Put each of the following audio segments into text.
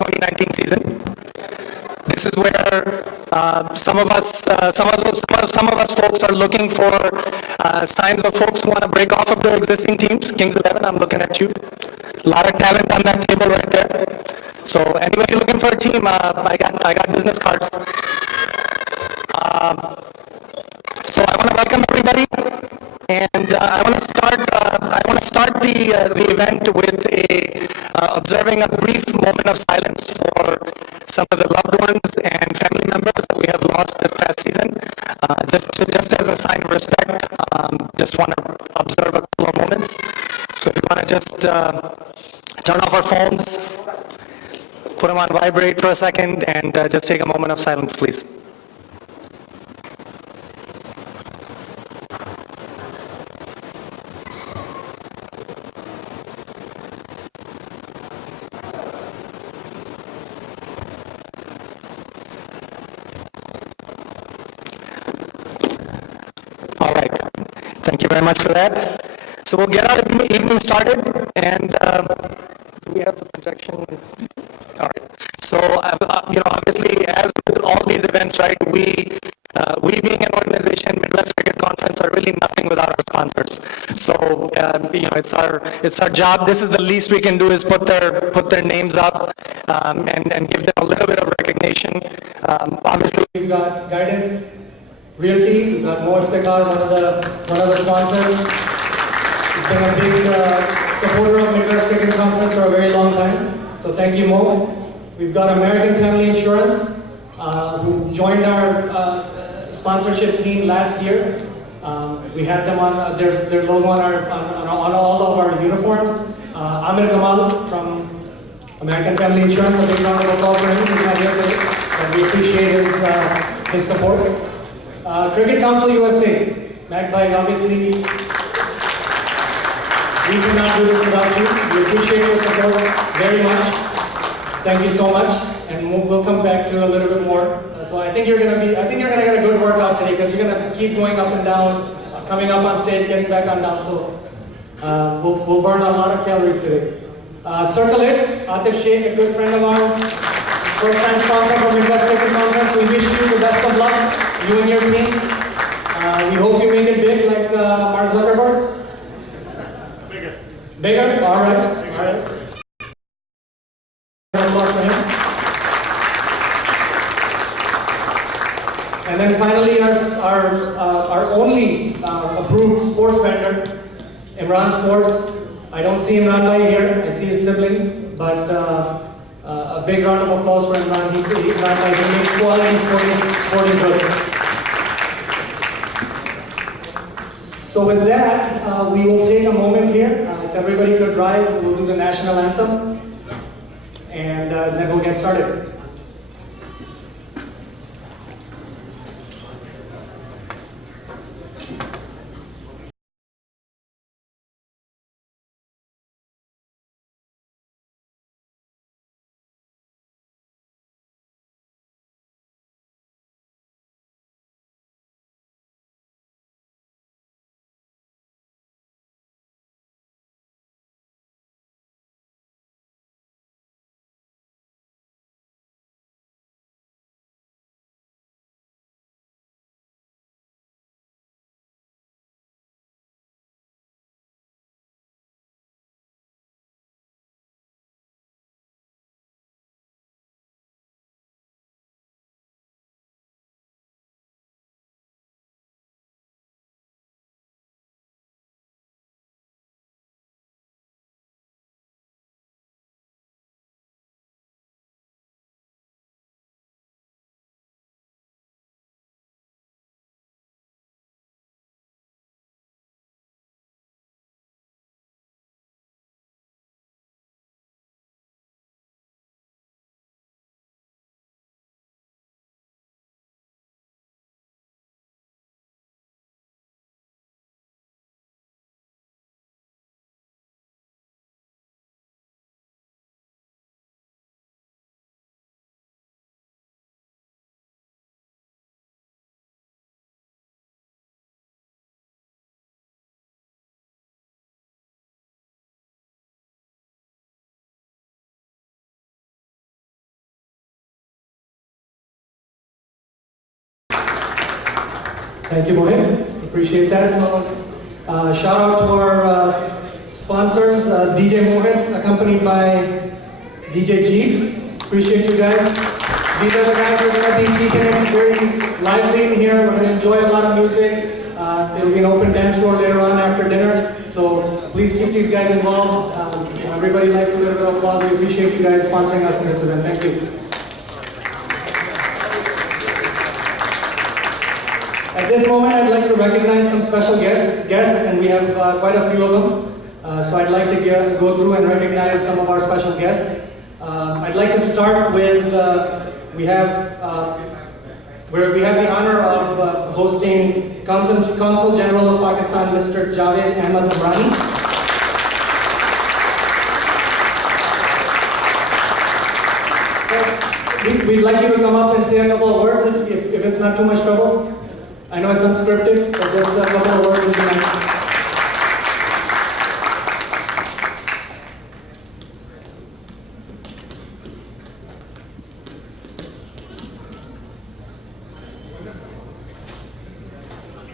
2019 season. This is where some of us folks are looking for signs of folks who want to break off of their existing teams. Kings 11, I'm looking at you. A lot of talent on that table right there. So anybody looking for a team, I got business cards. So I want to welcome everybody, and I want to start the event with observing a brief moment of silence for some of the loved ones and family members that we have lost this past season. Just as a sign of respect, just want to observe a couple of moments. So if you want to just turn off our phones, put them on vibrate for a second, and just take a moment of silence, please. All right. Thank you very much for that. So we'll get our evening started, and do we have the projection? All right. So obviously, as with all these events, right, we being an organization, Midwest Cricket Conference, are really nothing without our sponsors. So it's our job. This is the least we can do, is put their names up and give them a little bit of recognition. Obviously, we've got Guidance Realty, we've got Mo Iftikhar, one of the sponsors. He's been a big supporter of Midwest Cricket Conference for a very long time. So thank you, Mo. We've got American Family Insurance, who joined our sponsorship team last year. We had them on their logo on all of our uniforms. Amir Kamal from American Family Insurance, a big round of applause for him. He's not here today, but we appreciate his support. Cricket Council USA, Magpie, obviously, we cannot do this without you. We appreciate your support very much. Thank you so much, and we'll come back to a little bit more. So I think you're gonna get a good workout today, because you're gonna keep going up and down, coming up on stage, getting back on down. So we'll burn a lot of calories today. Circle It, Atif Sheikh, a good friend of ours, first-time sponsor for Midwest Cricket Conference. We wish you the best of luck, you and your team. We hope you make it big like Mark Zuckerberg. Bigger. Bigger? All right. All right. For him. And then finally, our only approved sports vendor, Imran Sports. I don't see Imran Bhai here. I see his siblings, but a big round of applause for Imran. He makes quality sporting goods. So with that, we will take a moment here. If everybody could rise, we'll do the national anthem, and then we'll get started. Thank you, Mohit. Appreciate that. So, shout out to our sponsors, DJ Mohits, accompanied by DJ Jeet. Appreciate you guys. These are the guys who are going to be keeping it very lively in here. We're going to enjoy a lot of music. It'll be an open dance floor later on after dinner. So please keep these guys involved. Everybody likes a little bit of applause. We appreciate you guys sponsoring us in this event. Thank you. At this moment, I'd like to recognize some special guests, and we have quite a few of them. So I'd like to go through and recognize some of our special guests. I'd like to start with, we have the honor of hosting Consul General of Pakistan, Mr. Javed Ahmad Amrani. So we'd like you to come up and say a couple of words if it's not too much trouble. I know it's unscripted, but just a couple of words would be nice.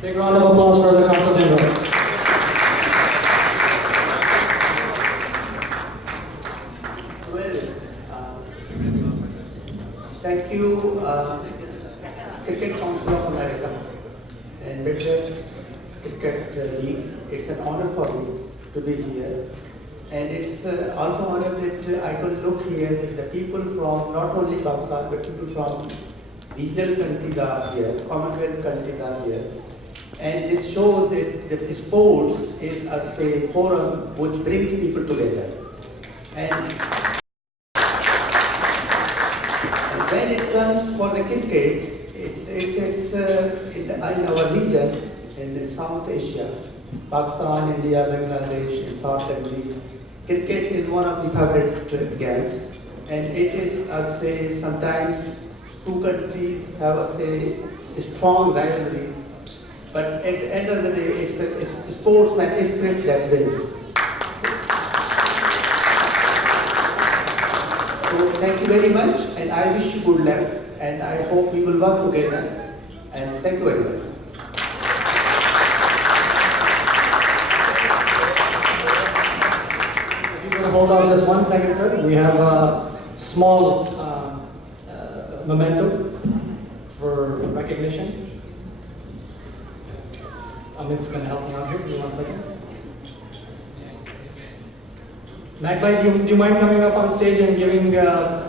Big round of applause for the Consul General. Well, thank you, Cricket Council of America and Midwest Cricket League. It's an honor for me to be here. And it's also an honor that I could look here that the people from not only Pakistan, but people from regional countries are here, Commonwealth countries are here. And this shows that the sports is a forum which brings people together. And when it comes for the cricket, it's in our region, in South Asia, Pakistan, India, Bangladesh, and South countries, cricket is one of the favorite games. And it is, sometimes two countries have, strong rivalries. But at the end of the day, it's a sportsman spirit that wins. So thank you very much, and I wish you good luck, and I hope we will work together. And thank you very much. If you're going to hold on just 1 second, sir, we have a small memento for recognition. Amit's going to help me out here. Give me 1 second. Magpie, do you mind coming up on stage and giving the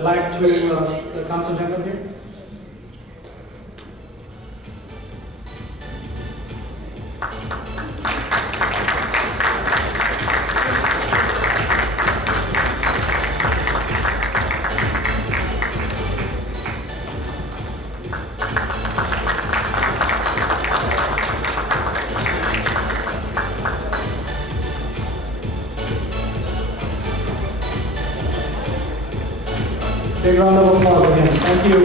plaque to the Consul General here? Big round of applause again. Thank you.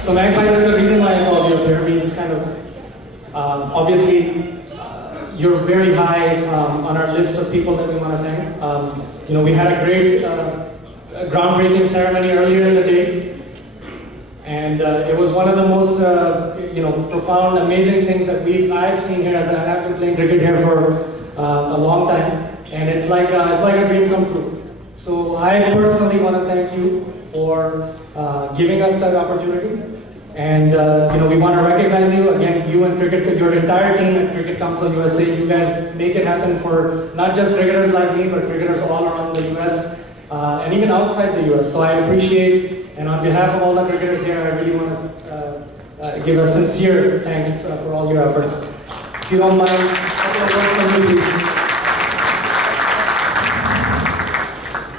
So Magpie, there's a reason why I called you up here. We kind of, obviously, you're very high on our list of people that we want to thank. We had a great groundbreaking ceremony earlier in the day. And it was one of the most, profound, amazing things that I've seen here. I've been playing cricket here for a long time, and it's like a dream come true. So I personally want to thank you for giving us that opportunity, and we want to recognize you again. You and your entire team at Cricket Council USA. You guys make it happen for not just cricketers like me, but cricketers all around the US and even outside the US. So I appreciate, and on behalf of all the cricketers here, I really want to give a sincere thanks for all your efforts. If you don't mind, a couple of words from you, please.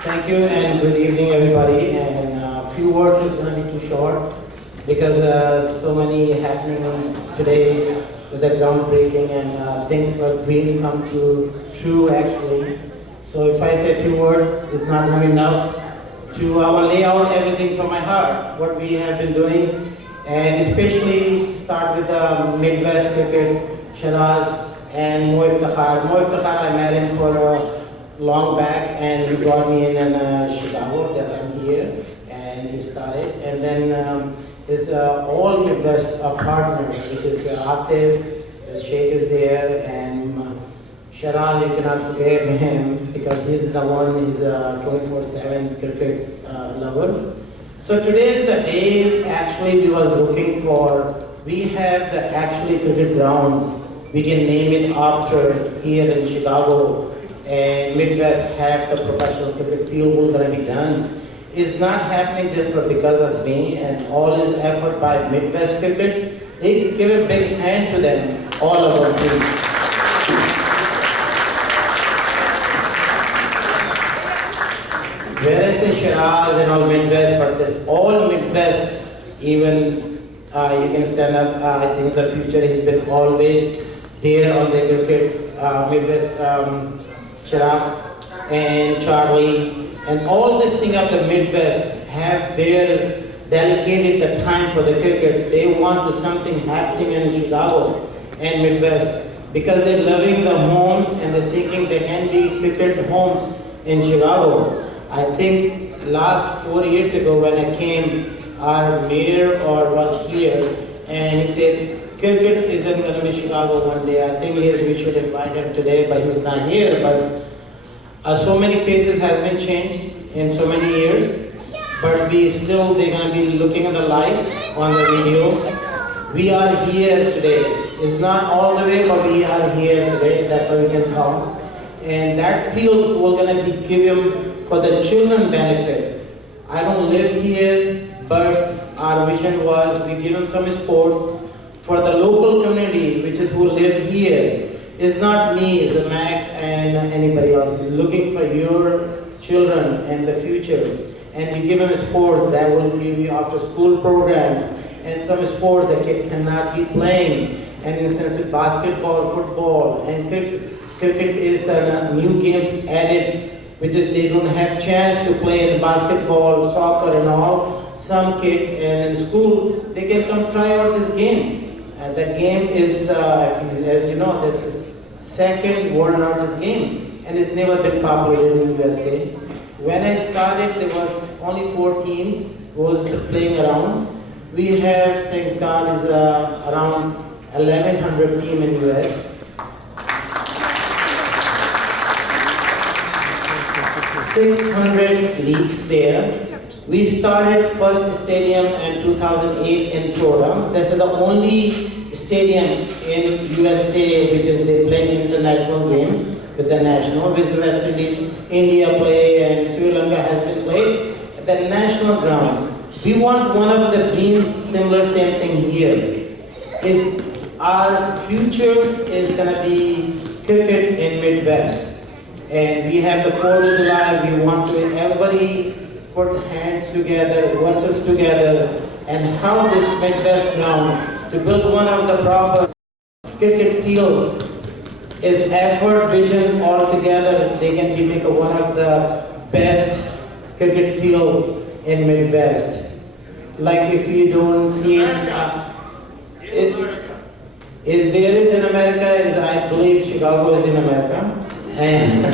Thank you and good evening, everybody. And a few words is going to be too short because so many happening today with the groundbreaking and things where dreams come true actually. So if I say a few words, it's not going to be enough to lay out everything from my heart, what we have been doing, and especially start with the Midwest cricket. Sharaz and Iftikhar. I met him for long back, and he brought me in Chicago. Yes, I'm here. And and he started. And then his all Midwest partners, which is Atif, the Sheikh is there, and Sharaz, you cannot forget him because he's the one, he's a 24/7 cricket lover. So today is the day actually we was looking for. We have the actually cricket grounds. We can name it after here in Chicago, and Midwest have the professional cricket field will gonna be done. It's not happening just for because of me and all his effort by Midwest cricket. They give a big hand to them, all of our teams. Whereas the Sharaz and all Midwest, but this all Midwest, even you can stand up, I think in the future he's been always there on the cricket, Midwest, Sharaz and Charlie, and all this thing of the Midwest have their dedicated the time for the cricket. They want to something happening in Chicago and Midwest because they're loving the homes and they're thinking there can be cricket homes in Chicago. I think last 4 years ago when I came, our mayor was here and he said, cricket isn't going to be Chicago one day. I think we should invite him today, but he's not here. But so many faces has been changed in so many years. But they're going to be looking at the live on the video. We are here today. It's not all the way, but we are here today. That's why we can come. And that fields we're going to be given for the children benefit. I don't live here, but our vision was we give them some sports for the local community, which is who live here. It's not me, the Mac and anybody else. We're looking for your children and the futures. And we give them sports that will give you after school programs and some sports that kid cannot be playing. And in the sense of basketball, football, and cricket is the new games added, which is they don't have chance to play in basketball, soccer and all. Some kids and in school, they can come try out this game. The game is, as you know, this is second world largest game and it's never been populated in USA. When I started, there was only 4 teams who was playing around. We have, thanks God, is around 1,100 team in US. 600 leagues there. We started first stadium in 2008 in Florida. This is the only stadium in USA which is they play international games with the national, with West Indies, India play and Sri Lanka has been played at the national grounds. We want one of the dreams, similar same thing here, is our future is gonna be cricket in Midwest. And we have the 4th of July, we want to everybody put hands together, workers together, and how this Midwest ground to build one of the proper cricket fields is effort, vision all together. They can be make one of the best cricket fields in Midwest. Like if you don't see it, is there is in America, is I believe Chicago is in America. And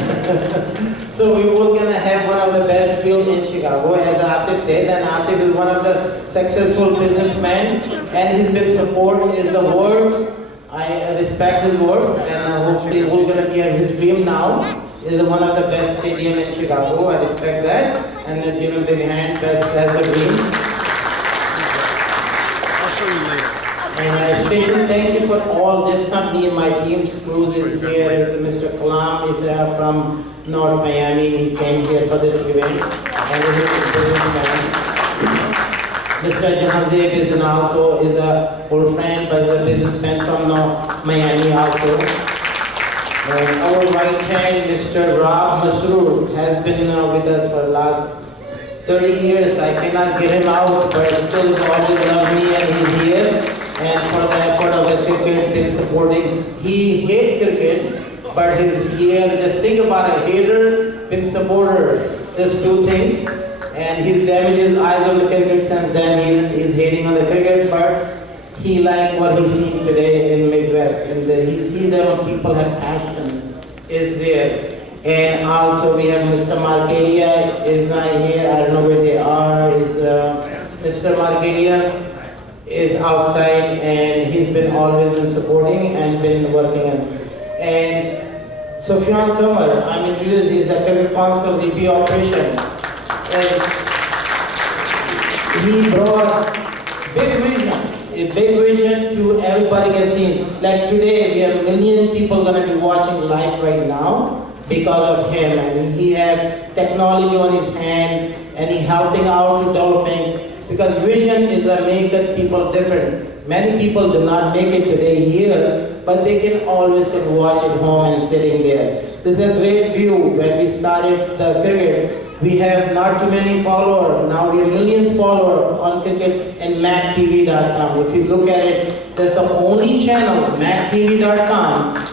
so we were gonna have one of the best field in Chicago, as Atif said, and Atif is one of the successful businessmen, and his big support is the words. I respect his words, and hopefully we're gonna be his dream now. Is one of the best stadium in Chicago. I respect that, and give him a big hand. That's the dream. I'll show you later. And a special thank you for all, just not me and my team's Cruz is here, Mr. Kalam is from North Miami, he came here for this event, and he's a businessman. Mr. Jahazib is also is a old friend, but is a businessman from North Miami also. And our right hand, Mr. Rob Masroor, has been with us for the last 30 years. I cannot get him out, but still he's always loved me and he's here. And for the effort of the cricket, been supporting. He hates cricket, but he's here. Just think about a hater, been supporters. There's 2 things. And he's damaged his eyes on the cricket since then. He's hating on the cricket, but he liked what he's seen today in Midwest. And he see that when people have passion is there. And also we have Mr. Marcadia is not here. I don't know where they are. Mr. Marcadia is outside, and he's been always been supporting and been working on. And Sofian Qamar, I'm introduced, he's the Cricket Council VP Operation. And he brought a big vision to everybody can see. Like today, we have a million people gonna be watching live right now because of him. And he have technology on his hand, and he helping out to developing. Because vision is a make people different. Many people do not make it today here, but they can always watch at home and sitting there. This is a great view. When we started the cricket, we have not too many followers. Now we have millions followers on cricket and MWCC.com. If you look at it, that's the only channel, MWCC.com.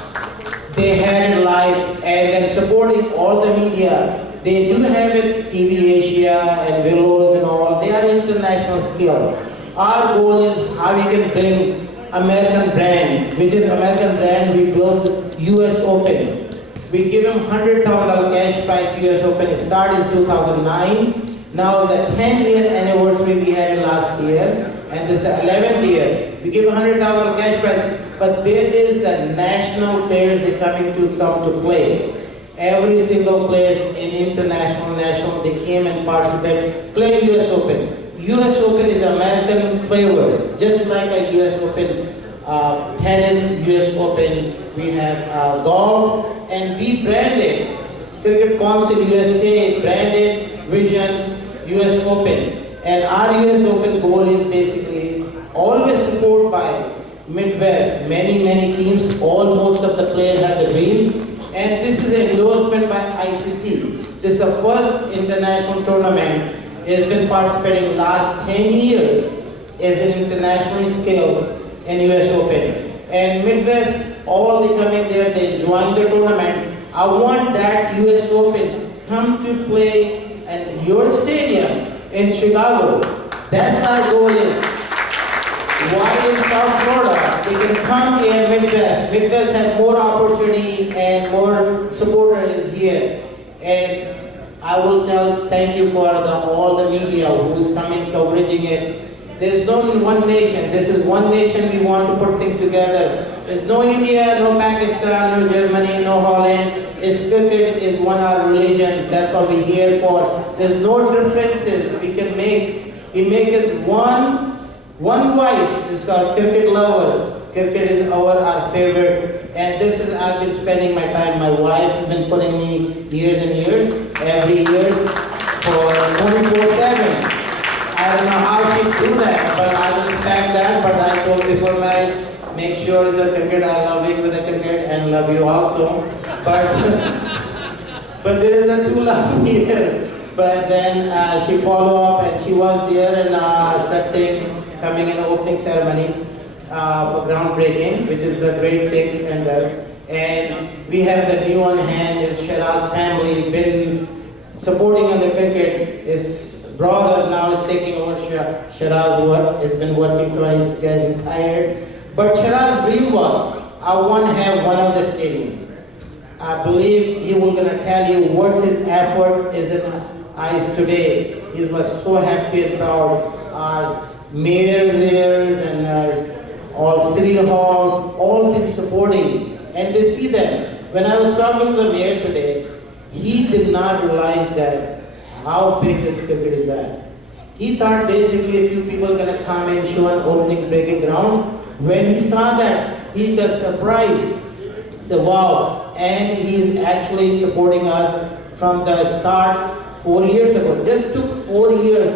They had it live and then supporting all the media. They do have it, TV Asia and Willows and all. They are international scale. Our goal is how we can bring American brand, which is American brand. We built US Open. We give him $100,000 cash prize US Open. It started in 2009. Now the 10th-year anniversary we had it last year, and this is the 11th year. We give $100,000 cash prize, but there is the national players that come to play. Every single player in international, national, they came and participated, play US Open. US Open is American flavors, just like a US Open, tennis, US Open, we have golf, and we branded, Cricket Council USA branded Vision US Open. And our US Open goal is basically always support by Midwest, many teams, most of the players have the dreams. And this is an endorsement by ICC. This is the first international tournament. It has been participating last 10 years as an international scale in US Open. And Midwest, all they coming there, they enjoying the tournament. I want that US Open come to play at your stadium in Chicago. That's our goal is. While in South Florida, they can come here Midwest. Midwest have more opportunity and more supporters here. And I will thank you for all the media who's coming, covering it. There's no one nation. This is one nation. We want to put things together. There's no India, no Pakistan, no Germany, no Holland. It's cricket is our religion. That's what we're here for. There's no differences we can make. We make it one voice. It's called cricket lover. Cricket is our favorite. And this is, I've been spending my time. My wife has been putting me years and years, every year, for 24/7. I don't know how she do that, but I respect that. But I told before marriage, make sure the cricket, I love you with the cricket and love you also. But there is a too love here. But then she follow up and she was there and accepting, coming in opening ceremony for groundbreaking, which is the great things and we have the new on hand. It's Sharaz family been supporting on the cricket. His brother now is taking over Sharaz work. He's been working, so he's getting tired. But Sharaz's dream was, I want to have one of the stadium. I believe he will gonna tell you what his effort is in eyes today. He was so happy and proud. Our mayors there and all city halls, all been supporting, and they see them. When I was talking to the mayor today, he did not realize that how big this cricket is that. He thought basically a few people are gonna come and show an opening breaking ground. When he saw that, he got surprised. He said, wow, and he is actually supporting us from the start 4 years ago. Just took 4 years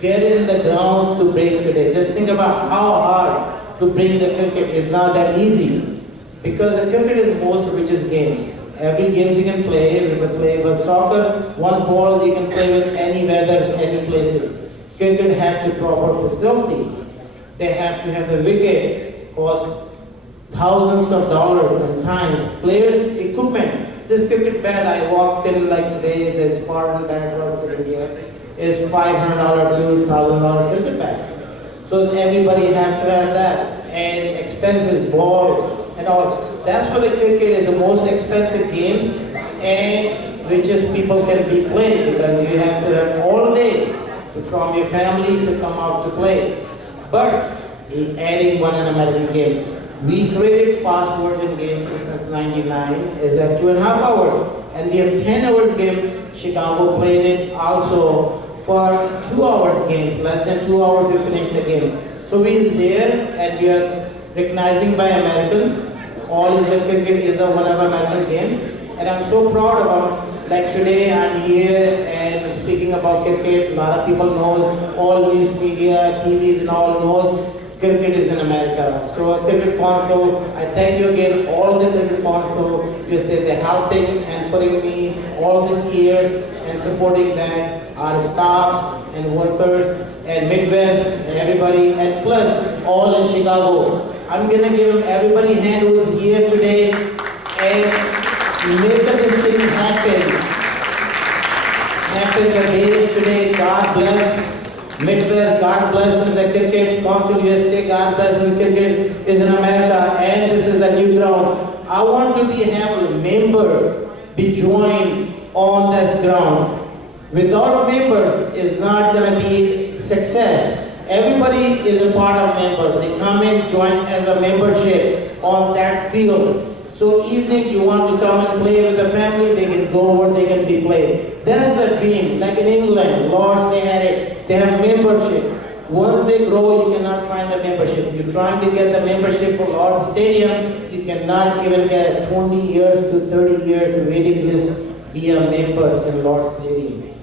get in the grounds to break today. Just think about how hard to bring the cricket. It's not that easy because the cricket is most richest games. Every game you can play with soccer, one ball you can play with any weather, any places. Cricket have to proper facility. They have to have the wickets, cost thousands of dollars and times. Players, equipment. This cricket bat I walked in like today, the Spartan bat was in India, is $500 to $1,000 cricket bats. So everybody have to have that. And expensive ball and all. That's why the cricket is the most expensive games. and richest people can be played because you have to have all day from your family to come out to play. But adding one in American games, we created fast version games since '99 is at 2.5 hours, and we have 10 hours game. Chicago played it also for 2 hours games, less than 2 hours we finished the game. So we is there and we are recognizing by Americans. All is the cricket is the one of American games, and I'm so proud about. Like today, I'm here and speaking about cricket. A lot of people know, all news media, TVs, and all knows cricket is in America. So Cricket Council, I thank you again, all the Cricket Council. You say they're helping and putting me all these years and supporting that, our staffs and workers and Midwest and everybody, and plus all in Chicago. I'm gonna give everybody a hand who's here today and make this thing happen. Happen the days today. God bless Midwest. God bless the Cricket Council USA. God bless the cricket is in America, and this is the new ground. I want to have members be joined on this grounds. Without members, it's not gonna be success. Everybody is a part of member. They come in, join as a membership on that field. So evening you want to come and play with the family, they can go over, they can be played. That's the dream. Like in England, Lords, they had it. They have membership. Once they grow, you cannot find the membership. You're trying to get the membership for Lords Stadium, you cannot even get 20 years to 30 years waiting list, be a member in Lords Stadium.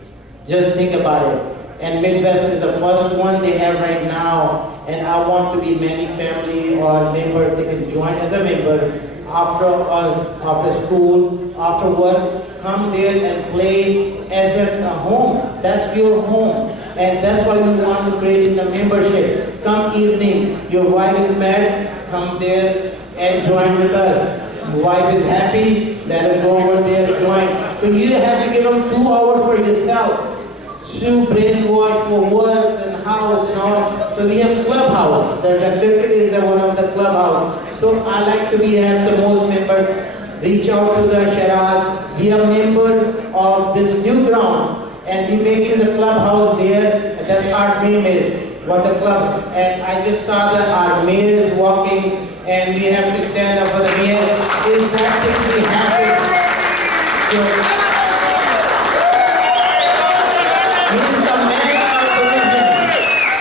Just think about it. And Midwest is the first one they have right now. And I want to be many family or members, they can join as a member. After us, after school, after work, come there and play as a home. That's your home. And that's why we want to create the membership. Come evening, your wife is married, come there and join with us. The wife is happy, let her go over there and join. So you have to give them 2 hours for yourself. To brainwash for works and house and all. So we have clubhouse. The cricket is one of the clubhouse. So I like to have the most members. Reach out to the Sharaz. Be a member of this new grounds. And we making the clubhouse there. And that's our dream is. What the club. And I just saw that our mayor is walking. And we have to stand up for the mayor. Is that thing we happy? So, he's the man of the vision.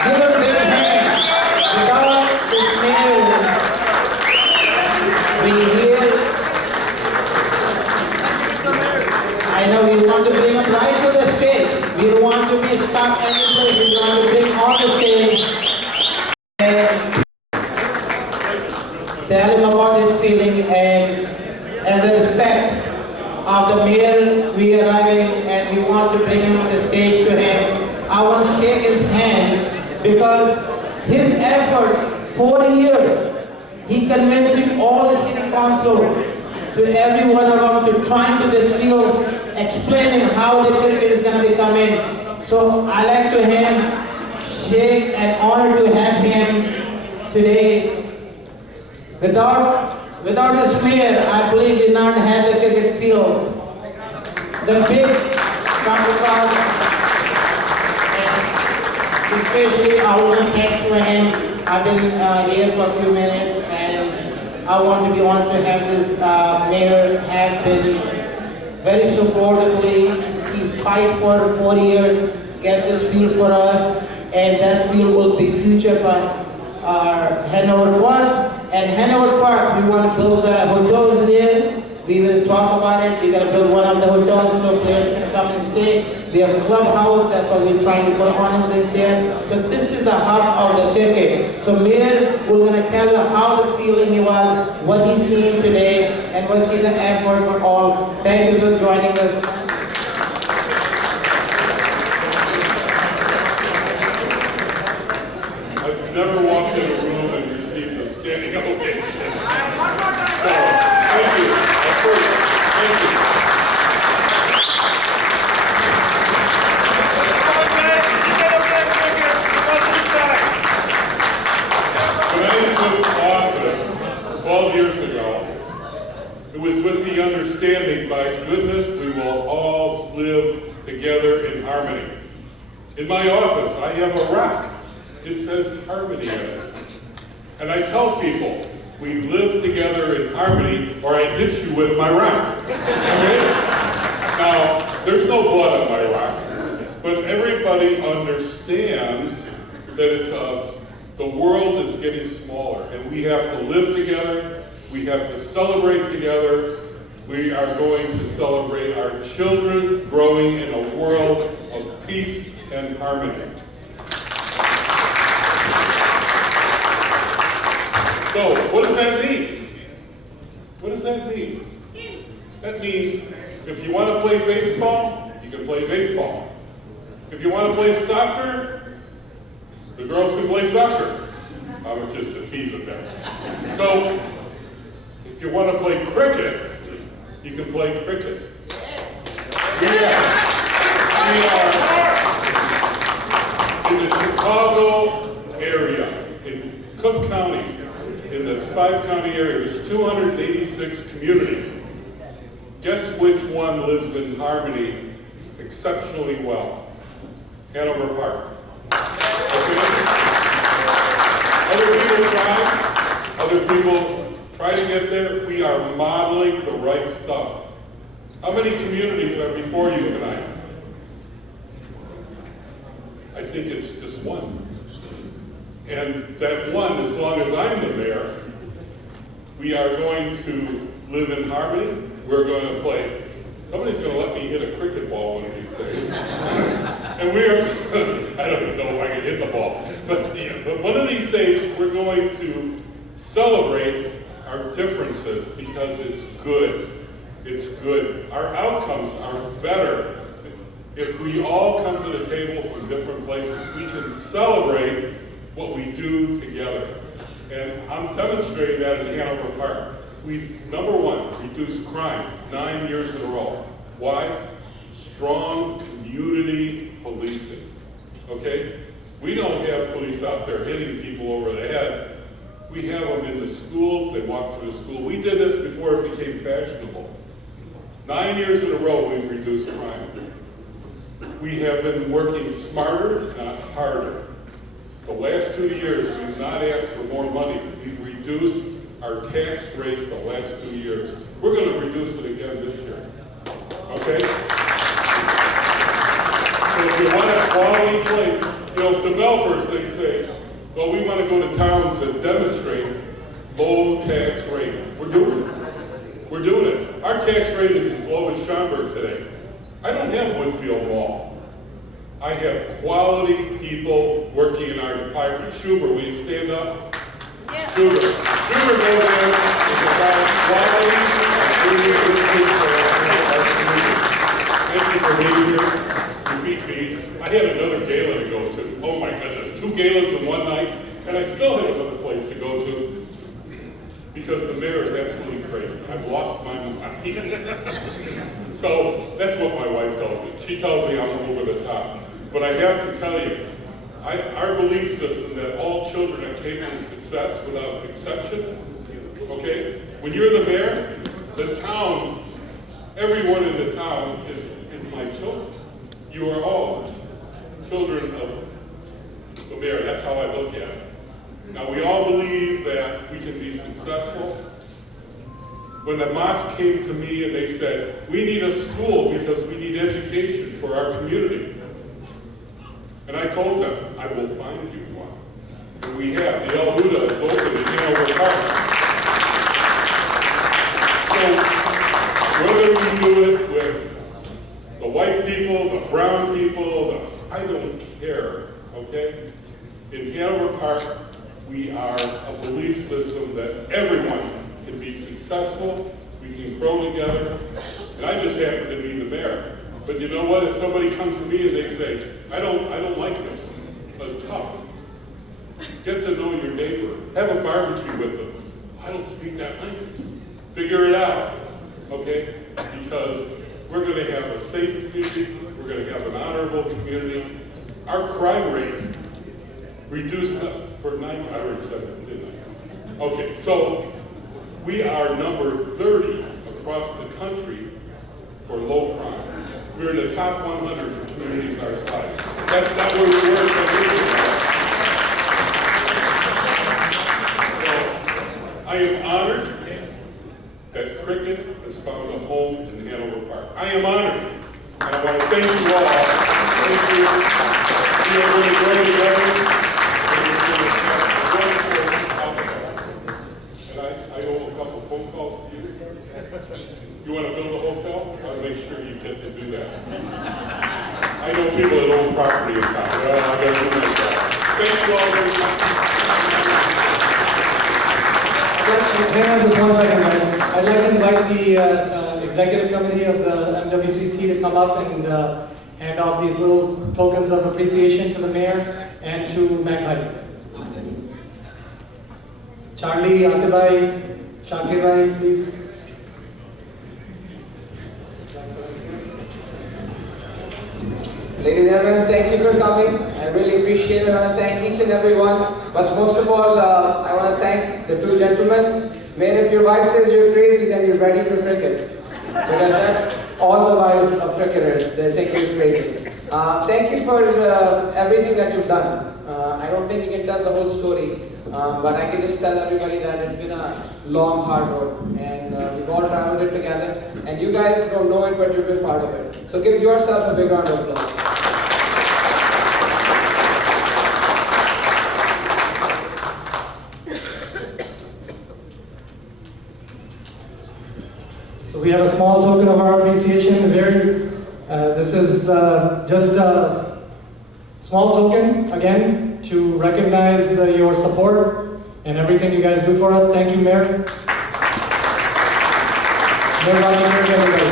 Give a big hand. Without this mayor, we here. I know we want to bring him right to the stage. We don't want to be stuck any place. We want to bring on the stage and tell him about his feeling, and as a respect of the mayor, we arriving and we want to bring him on the stage to him. I want to shake his hand because his effort, 4 years, he convincing all the city council to every one of them to try to this field, explaining how the cricket is going to be coming. So I like to shake and honor to have him today. Without this mayor, I believe we not have the cricket fields. The big Banquet, especially I want to thank to him. I've been here for a few minutes, and I want to be honored to have this mayor have been very supportively. He fight for 4 years, get this field for us, and that field will be future for Hanover Park. And Hanover Park, we want to build the hotels there. We will talk about it. We're going to build one of the hotels so players can come and stay. We have a clubhouse, that's why we're trying to put on in there. So this is the hub of the cricket. So Mayor, we're going to tell you how the feeling he was, what he's seeing today, and we'll see the effort for all. Thank you for joining us. I've never walked in a room and received a standing ovation. So, thank you. Thank you. When I took office 12 years ago, it was with the understanding, by goodness, we will all live together in harmony. In my office, I have a rock. It says harmony in it. And I tell people, we live together in harmony, or I hit you with my rock. Okay? Now, there's no blood on my rock, but everybody understands that the world is getting smaller, and we have to live together, we have to celebrate together. We are going to celebrate our children growing in a world of peace and harmony. So, what does that mean? What does that mean? That means if you want to play baseball, you can play baseball. If you want to play soccer, the girls can play soccer. I'm just a tease of that. So, if you want to play cricket, you can play cricket. Yeah. We are in the Chicago area, in Cook County, in this 5-county area. There's 286 communities. Guess which one lives in harmony exceptionally well? Hanover Park. Okay? Other people try to get there. We are modeling the right stuff. How many communities are before you tonight? I think it's just one. And that one, as long as I'm the mayor, we are going to live in harmony. We're going to play. Somebody's going to let me hit a cricket ball one of these days. And we're, I don't even know if I can hit the ball. But one of these days, we're going to celebrate our differences because it's good. It's good. Our outcomes are better. If we all come to the table from different places, we can celebrate what we do together. And I'm demonstrating that in Hanover Park. We've, number one, reduced crime 9 years in a row. Why? Strong community policing, okay? We don't have police out there hitting people over the head. We have them in the schools, they walk through the school. We did this before it became fashionable. 9 years in a row, we've reduced crime. We have been working smarter, not harder. The last 2 years, we've not asked for more money. We've reduced our tax rate the last 2 years. We're going to reduce it again this year. Okay? So if you want a quality place, you know, developers, they say, well, we want to go to towns and demonstrate low tax rate. We're doing it. We're doing it. Our tax rate is as low as Schaumburg today. I don't have Woodfield Mall. I have quality people working in our department. Schuber, will you stand up? Yeah. Schuber go there is about quality and bringing good for our community. Thank you for being here. You beat me. I had another gala to go to. Oh my goodness, 2 galas in one night, and I still have another place to go to because the mayor is absolutely crazy. I've lost my mind. So that's what my wife tells me. She tells me I'm over the top. But I have to tell you, our belief system that all children are capable of success without exception, okay? When you're the mayor, the town, everyone in the town is my children. You are all children of the mayor. That's how I look at it. Now, we all believe that we can be successful. When the mosque came to me and they said, we need a school because we need education for our community. And I told them, I will find you one. And we have. The El Huda is open in Hanover Park. So, whether we do it with the white people, the brown people, I don't care, okay? In Hanover Park, we are a belief system that everyone can be successful, we can grow together, and I just happen to be the mayor. But you know what? If somebody comes to me and they say, I don't like this, it's tough. Get to know your neighbor. Have a barbecue with them. I don't speak that language. Figure it out, okay? Because we're going to have a safe community. We're going to have an honorable community. Our crime rate reduced for 9, I already said it, didn't I? Okay, so we are number 30 across the country for low crime. We're in the top 100 for communities our size. That's not where we were 10 years ago. So, I am honored that cricket has found a home in Hanover Park. I am honored, and I want to thank you all. Thank you. We are going to grow together, and we're going to have a wonderful outcome. And I owe a couple phone calls to you. You want to build a hotel? I'll make sure you get to do that. I know people that own property in town. Well, I got to do my job. Thank you all very much. Hang on just one second, guys. I'd like to invite the executive committee of the MWCC to come up and hand off these little tokens of appreciation to the mayor and to Maq. Charlie, Atibai, Shakir Bhai, please. Ladies and gentlemen, thank you for coming. I really appreciate it. I want to thank each and every one. But most of all, I want to thank the two gentlemen. Man, if your wife says you're crazy, then you're ready for cricket. Because that's all the wives of cricketers. They think you're crazy. Thank you for everything that you've done. I don't think you can tell the whole story. But I can just tell everybody that it's been a long, hard road. And we've all traveled it together. And you guys don't know it, but you've been part of it. So give yourself a big round of applause. So we have a small token of our appreciation. This is just a small token, again, to recognize your support and everything you guys do for us. Thank you, Mayor. Everybody.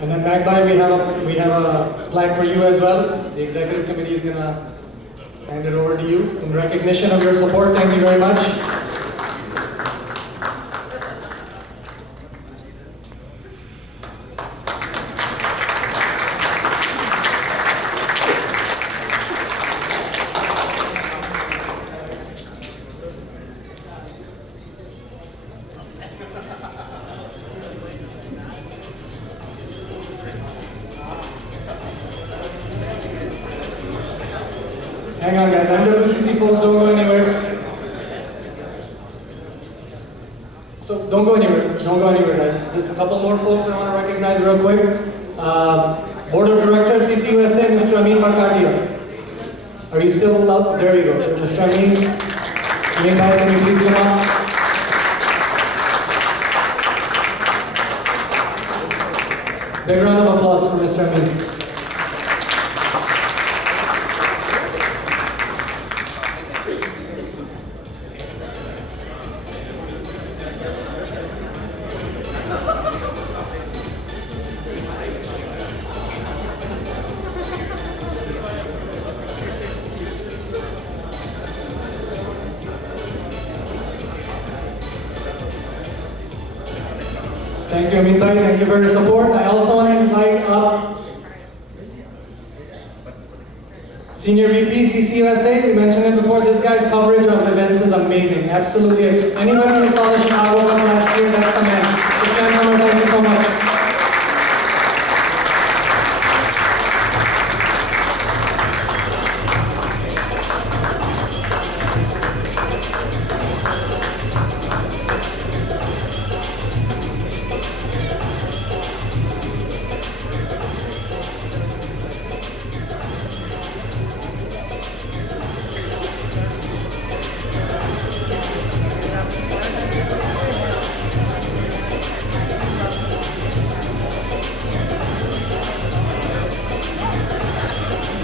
And then Maq, we have a plaque for you as well. The executive committee is gonna hand it over to you in recognition of your support. Thank you very much. Hang on, guys. MWCC folks, don't go anywhere. So don't go anywhere. Don't go anywhere, guys. Just a couple more folks I want to recognize real quick. Board of Directors, CCUSA, Mr. Amin Markatia. Are you still up? There you go. Mr. Amin. Amin Bhai, can you please come up? Big round of applause for Mr. Amin. Thank you, Amin Bhai. Thank you for your support. I also want to invite up Senior VP, CCUSA. We mentioned it before. This guy's coverage of events is amazing. Absolutely. Anybody who saw the Chicago Cup last year, that's the man. Sofian Qamar, thank you so much.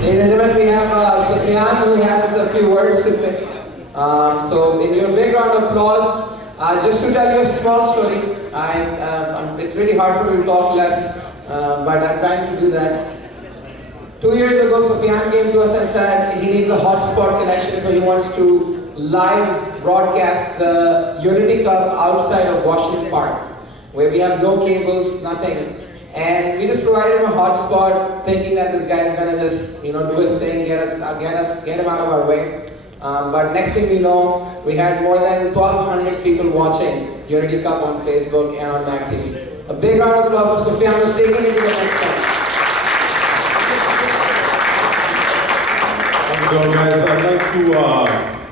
Ladies and gentlemen, we have Sofian who has a few words to say. So in your big round of applause, just to tell you a small story. It's really hard for me to talk less, but I'm trying to do that. 2 years ago, Sofian came to us and said he needs a hotspot connection, so he wants to live broadcast the Unity Cup outside of Washington Park, where we have no cables, nothing. And we just provided him a hotspot, thinking that this guy is gonna just, do his thing, get him out of our way. But next thing we know, we had more than 1,200 people watching Unity Cup on Facebook and on Maq TV. A big round of applause for Sofian who's taking it to the next time. How's it going, guys? I'd like to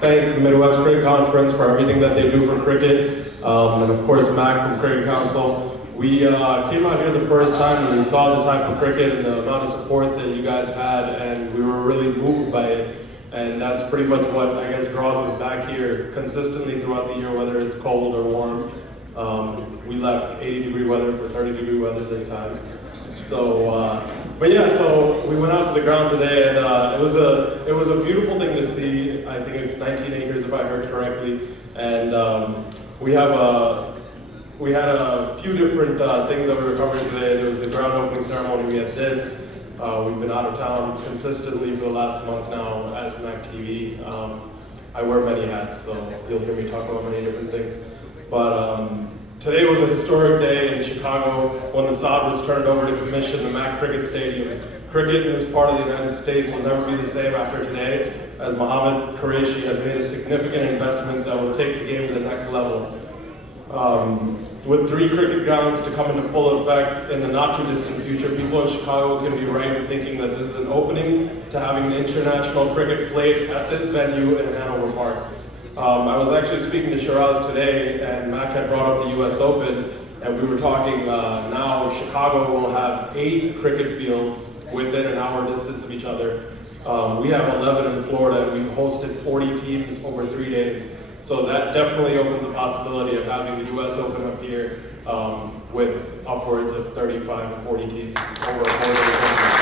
thank the Midwest Cricket Conference for everything that they do for cricket, and of course Mac from Cricket Council. We came out here the first time and we saw the type of cricket and the amount of support that you guys had, and we were really moved by it. And that's pretty much what, I guess, draws us back here consistently throughout the year, whether it's cold or warm. We left 80-degree weather for 30-degree weather this time. So, but yeah, so we went out to the ground today, and it was a beautiful thing to see. I think it's 19 acres, if I heard correctly, and we had a few different things that we were covering today. There was the ground opening ceremony. We had this. We've been out of town consistently for the last month now as Maq TV. I wear many hats, so you'll hear me talk about many different things. But today was a historic day in Chicago when the sod was turned over to commission the Maq Cricket Stadium. Cricket in this part of the United States will never be the same after today, as Maq Qureshi has made a significant investment that will take the game to the next level. With 3 cricket grounds to come into full effect in the not too distant future, people in Chicago can be right in thinking that this is an opening to having an international cricket played at this venue in Hanover Park. I was actually speaking to Sharaz today, and Mac had brought up the US Open, and we were talking now Chicago will have 8 cricket fields within an hour distance of each other. We have 11 in Florida, and we've hosted 40 teams over 3 days. So that definitely opens the possibility of having the US Open up here with upwards of 35 to 40 teams over a 4-day tournament.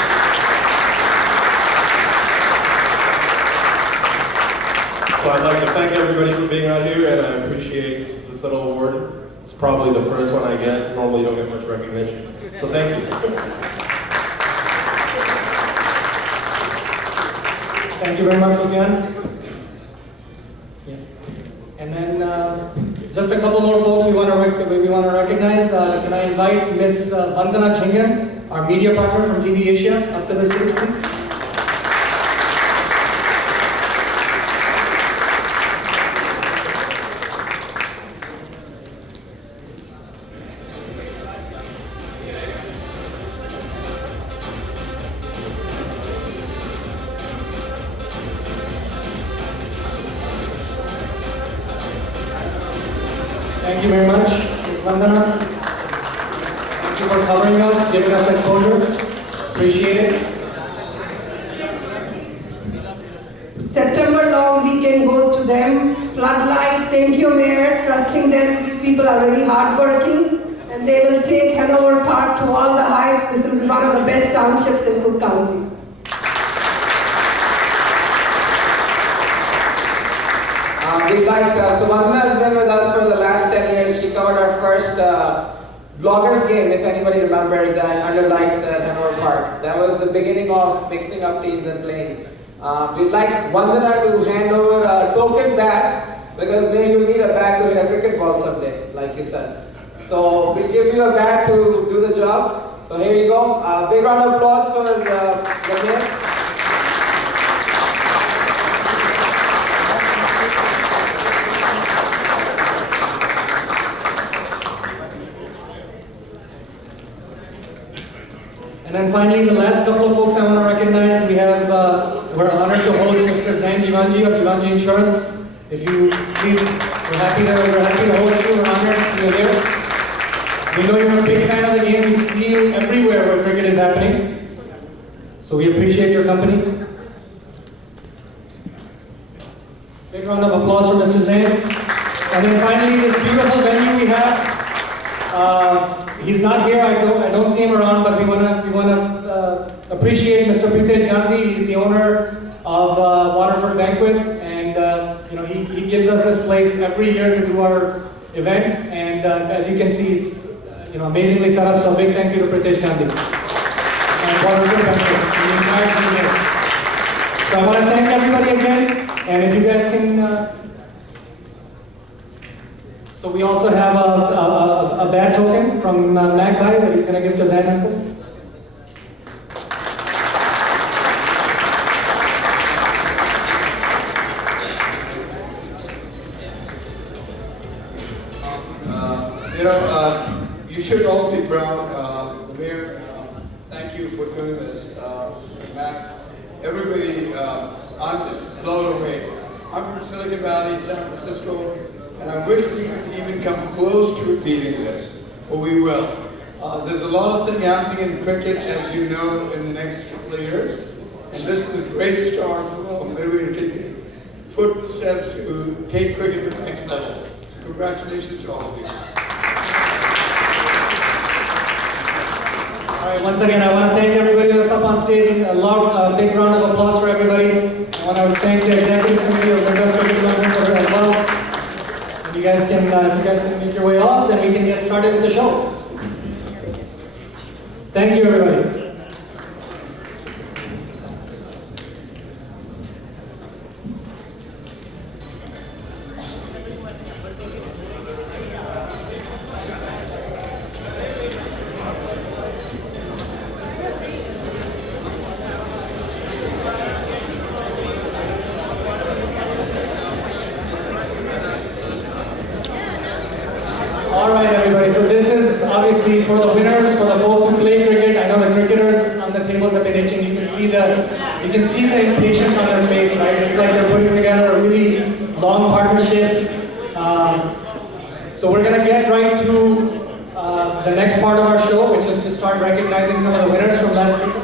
So I'd like to thank everybody for being out here, and I appreciate this little award. It's probably the first one I get. Normally don't get much recognition. So thank you. Thank you very much, Sofian. And then just a couple more folks we want to recognize. Can I invite Ms. Vandana Chingan, our media partner from TV Asia, up to the stage, please? Thank you very much, Ms. Vandana. Thank you for covering us, giving us exposure. Appreciate it. September long weekend goes to them. Floodlight, thank you, Mayor, trusting them. These people are very hardworking, and they will take Hanover Park to all the heights. This will be one of the best townships in Cook County. So Vandana has been with us for the last 10 years. She covered our first Bloggers game, if anybody remembers, under lights at Hanover Park. That was the beginning of mixing up teams and playing. We'd like Vandana to hand over a token bat, because maybe you need a bat to hit a cricket ball someday, like you said. So we'll give you a bat to do the job. So here you go. Big round of applause for the mayor. And then finally, the last couple of folks I want to recognize, we're honored to host Mr. Zain Jivanji of Jivanji Insurance. If you please, we're happy to host you. We're honored you're here. We know you're a big fan of the game. We see you everywhere where cricket is happening. So we appreciate your company. Big round of applause for Mr. Zain. And then finally, this beautiful venue we have. He's not here. I don't see him around, but we wanna appreciate Mr. Pritesh Gandhi. He's the owner of Waterford Banquets, and he gives us this place every year to do our event. And as you can see, it's amazingly set up. So a big thank you to Pritesh Gandhi and Waterford Banquets, the entire team here. So I want to thank everybody again, and if you guys can So we also have a bat token from Magpie that he's going to give to Zain uncle. You should all be proud. The mayor, thank you for doing this. Mac, everybody, I'm just blown away. I'm from Silicon Valley, San Francisco, and I wish we could even come close to repeating this, but we will. There's a lot of things happening in cricket, as you know, in the next couple of years, and this is a great start for Midway to take the footsteps to take cricket to the next level. So congratulations to all of you. All right, once again, I want to thank everybody that's up on stage, and a big round of applause for everybody. I want to thank the executive committee of the Midwest Cricket Conference as well. And you guys can, if you guys can make your way off, then we can get started with the show. Thank you, everybody. Obviously for the winners, for the folks who play cricket. I know the cricketers on the tables have been itching. You can see the impatience on their face, right? It's like they're putting together a really long partnership. So we're gonna get right to the next part of our show, which is to start recognizing some of the winners from last week.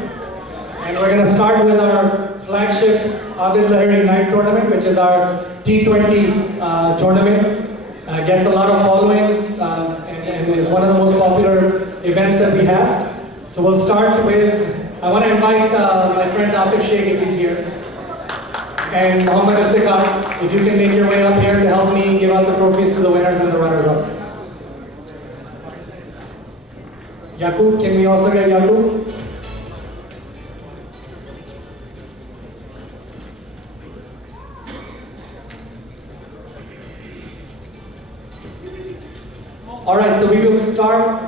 And we're gonna start with our flagship Abid Lahiri Night Tournament, which is our T20 tournament. Gets a lot of following. And is one of the most popular events that we have. So we'll start with, I want to invite my friend Atif Sheikh if he's here. And Mohammad Iftikhar, if you can make your way up here to help me give out the trophies to the winners and the runners-up. Yaqub, can we also get Yaqub? All right, so we will start.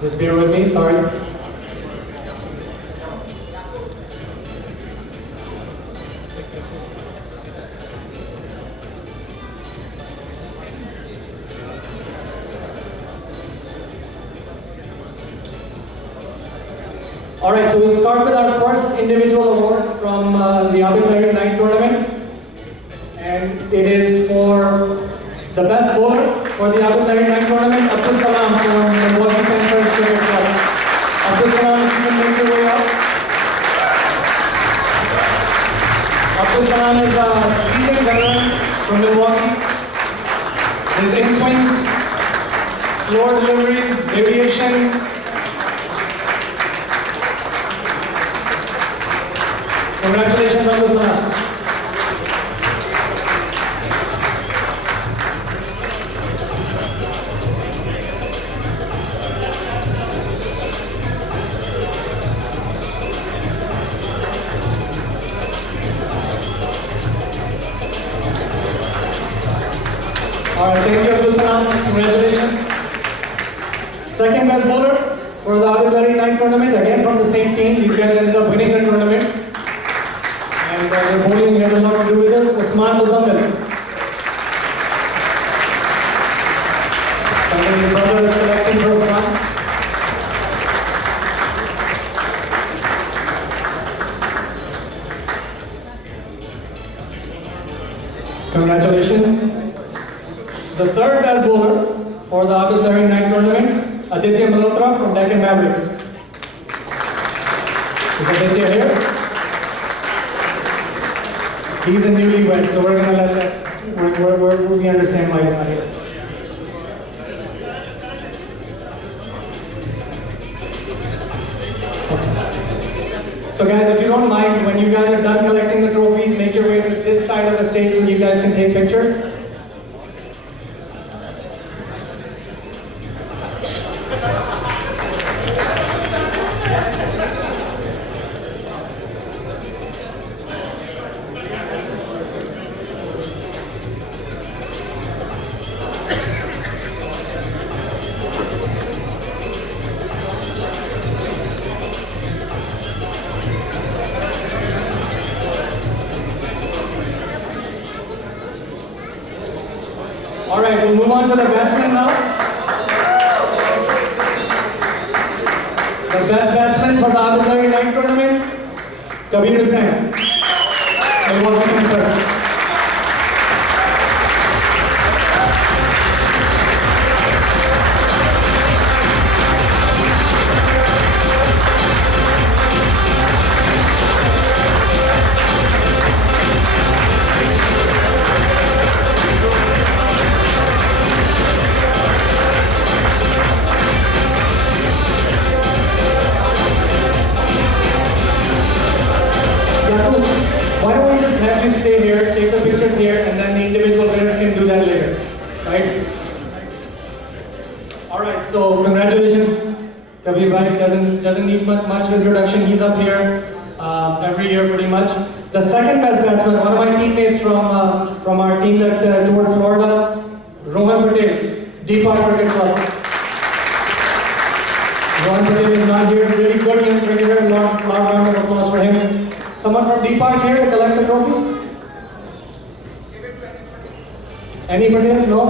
Just bear with me, sorry. All right, so we'll start with our first individual award from the Abid Lahiri Night Tournament. And it is for the best bowler for the Abid Lahiri Night Tournament, Abdul Salam from the Milwaukee Panthers Cricket Club. Abdul Salam, if you can make your way up. Abdul Salam is a seasoned veteran from Milwaukee. His in-swings, slower deliveries, variation. Congratulations, Abdul Salam. All right, thank you, Abdul Salam. Congratulations. Second best bowler for the Abid Lahiri Night Tournament, again from the same team. These guys ended up winning the tournament. And their bowling has a lot to do with it. Usman Muzammil. And then his brother is collecting for Usman. Congratulations. The third best bowler for the Abid Lahiri Night Tournament, Aditya Malhotra from Deccan Mavericks. Is Aditya here? He's a newlywed, so we're gonna let that, we understand why he's not here. So guys, if you don't mind, when you guys are done collecting the trophies, make your way to this side of the stage so you guys can take pictures. All right, we'll move on to the batsman now. The best batsman for the Abidari Night Tournament, Kabir Hussain. I welcome him first. Why don't we just have you stay here, take the pictures here, and then the individual winners can do that later, right? All right, so congratulations, Kabir Bhai. Doesn't need much introduction. He's up here every year pretty much. The second best batsman, one of my teammates from our team that toured Florida, Rohan Patel, Deep Park Cricket Club. Rohan Patel is not here. Really good young cricketer. Long round of applause for him. Someone from D Park here to collect the trophy? Any Patel? No?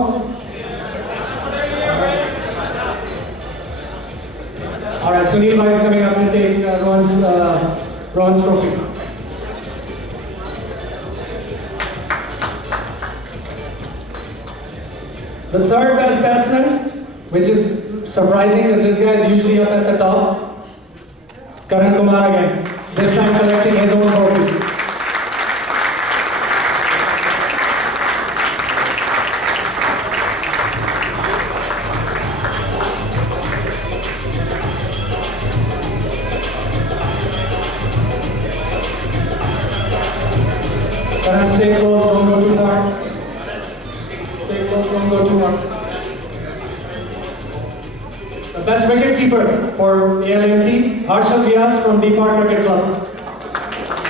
Alright, Sunil Bhai is coming up to take Rohan's trophy. The third best batsman, which is surprising because this guy is usually up at the top, Karan Kumar again. This time collecting his own trophy. Karan, stay close, don't go too far. Stay close, don't go too far. The best wicket keeper for ALMT, Harshal Vyas from Deep Park Cricket Club.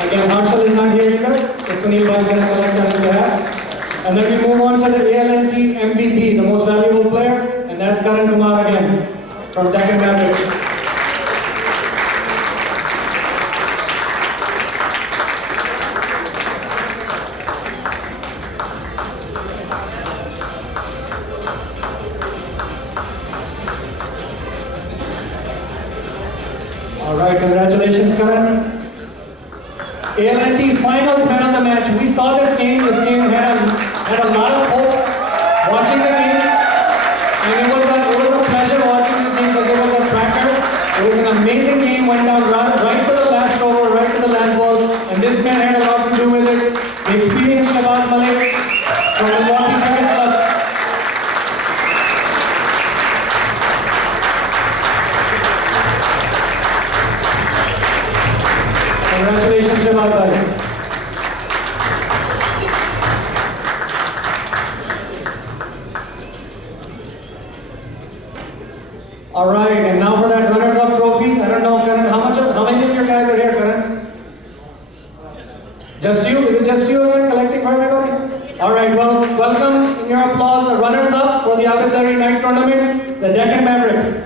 Again, Harshal is not here either, so Sunil Bhai is going to collect on his behalf. And then we move on to the ALMT MVP, the most valuable player, and that's Karan Kumar again, from Deccan Mavericks. Alright, congratulations, Karan. ALNT Finals Man of the Match. We saw this game. This game had a lot of folks watching the game. And it was a pleasure watching this game because it was a cracker. It was an amazing game, went down right to the last over, right to the last ball. And this man had a lot to do with it. The experienced Sharaz Najam from Milwaukee Cricket Club. Congratulations, Sharaz Bhai. All right, and now for that runners-up trophy. I don't know, Karan, how many of your guys are here, Karan? Just you? Is it just you again collecting for everybody? All right, well, welcome in your applause, the runners-up for the Abidari Night Tournament, the Deccan Mavericks.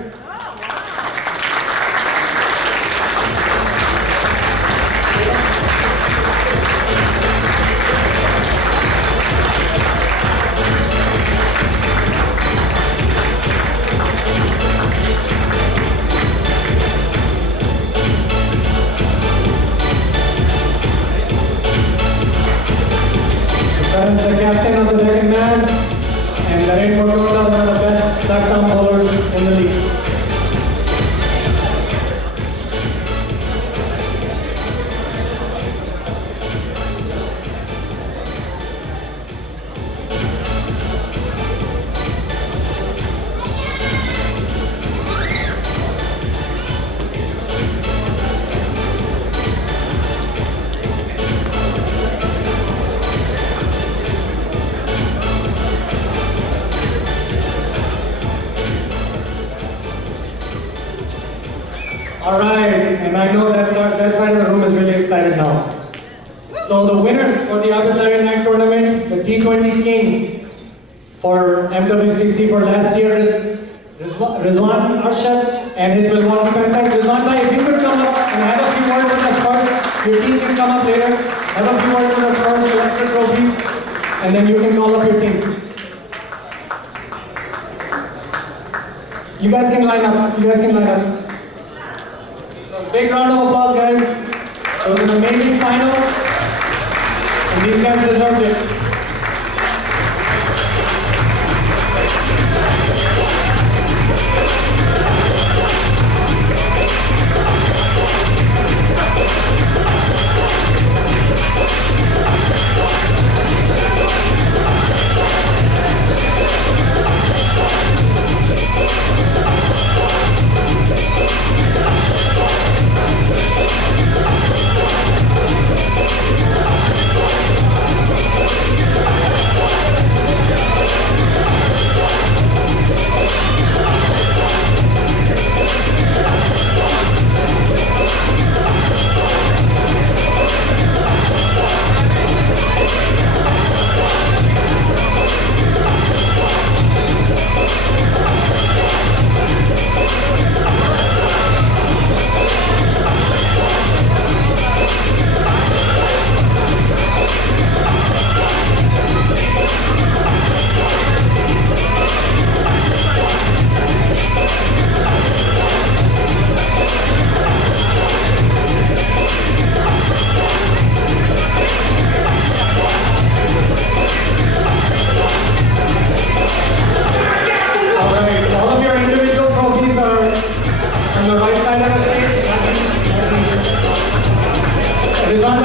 Karan's the captain of the Deccan Mavs, and Naren Motola, one of the best duck-down bowlers in the league. All right, and I know that side of the room is really excited now. So the winners for the Abid Lahiri Night tournament, the T20 Kings for MWCC for last year is Rizwan Arshad and his Milwaukee Panthers. Rizwan bhai, if you could come up and have a few words with us first. Your team can come up later. Have a few words with us first, collect the trophy, and then you can call up your team. You guys can line up. You guys can line up. So big round of applause, guys. It was an amazing final, and these guys deserved it.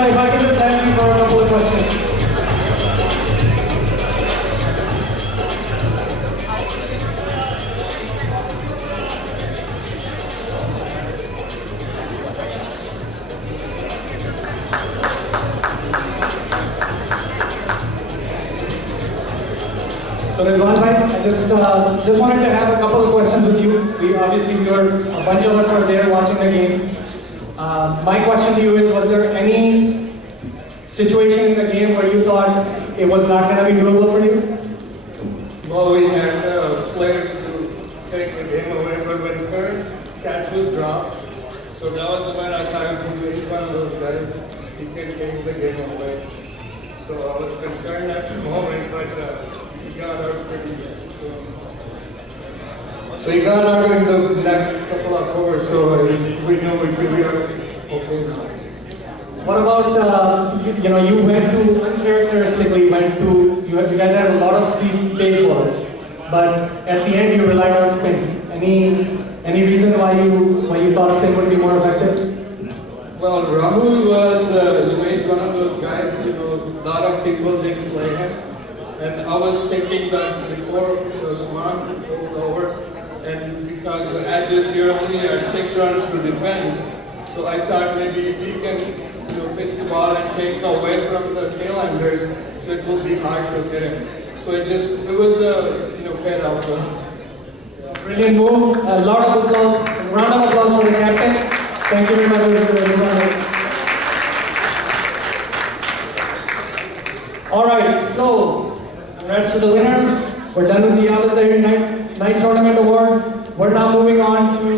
If I can just ask you for a couple of questions. So Rizwan bhai, I just wanted to have a couple of questions with you. A bunch of us were there watching the game. My question to you is, was there any situation in the game where you thought it was not going to be doable for you? Well, we had players to take the game away, but when first catch was dropped, so that was the when I thought each one of those guys, he can take the game away. So I was concerned at the moment, but he got out pretty good. So he got out in the next couple of overs, so we knew we could be okay now. What about, you went to, uncharacteristically you guys had a lot of speed base bowlers, but at the end you relied on spin. Any reason why you thought spin would be more effective? Well, Rahul was one of those guys, a lot of people didn't play him. And I was thinking that before Usman rolled over, and because the edges here only had 6 runs to defend, so I thought maybe if he can pitch the ball and take away from the tailenders, so it will be hard to hit him. So it was paid out well. Brilliant move. A lot of applause. A round of applause for the captain. Thank you very much, everyone. All right, so congrats to the winners. We're done with the Abid Lahiri Night Tournament Awards. We're now moving on to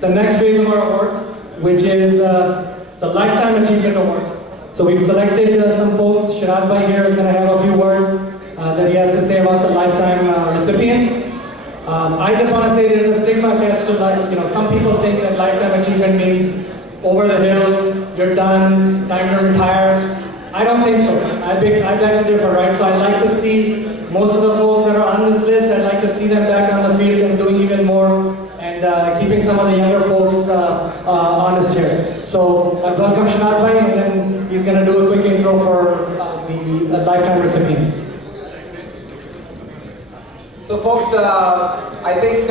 the next phase of our awards, which is the Lifetime Achievement Awards. So we've selected some folks. Sharaz bhai here is going to have a few words that he has to say about the lifetime recipients. I just want to say there's a stigma attached to life. Some people think that lifetime achievement means over the hill, you're done, time to retire. I don't think so. I beg to differ, right? So I'd like to see most of the folks that are on this list, I'd like to see them back on the field and doing even more, and keeping some of the younger folks on his chair. So I welcome Sharaz bhai, and then he's going to do a quick intro for the lifetime recipients. So folks, I think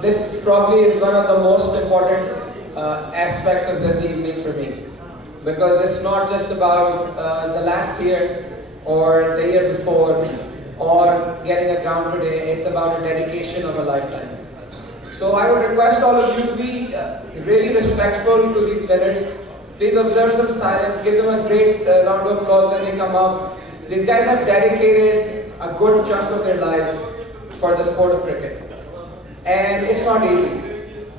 this probably is one of the most important aspects of this evening for me. Because it's not just about the last year or the year before or getting a crown today, it's about a dedication of a lifetime. So I would request all of you to be really respectful to these winners. Please observe some silence, give them a great round of applause when they come out. These guys have dedicated a good chunk of their lives for the sport of cricket. And it's not easy,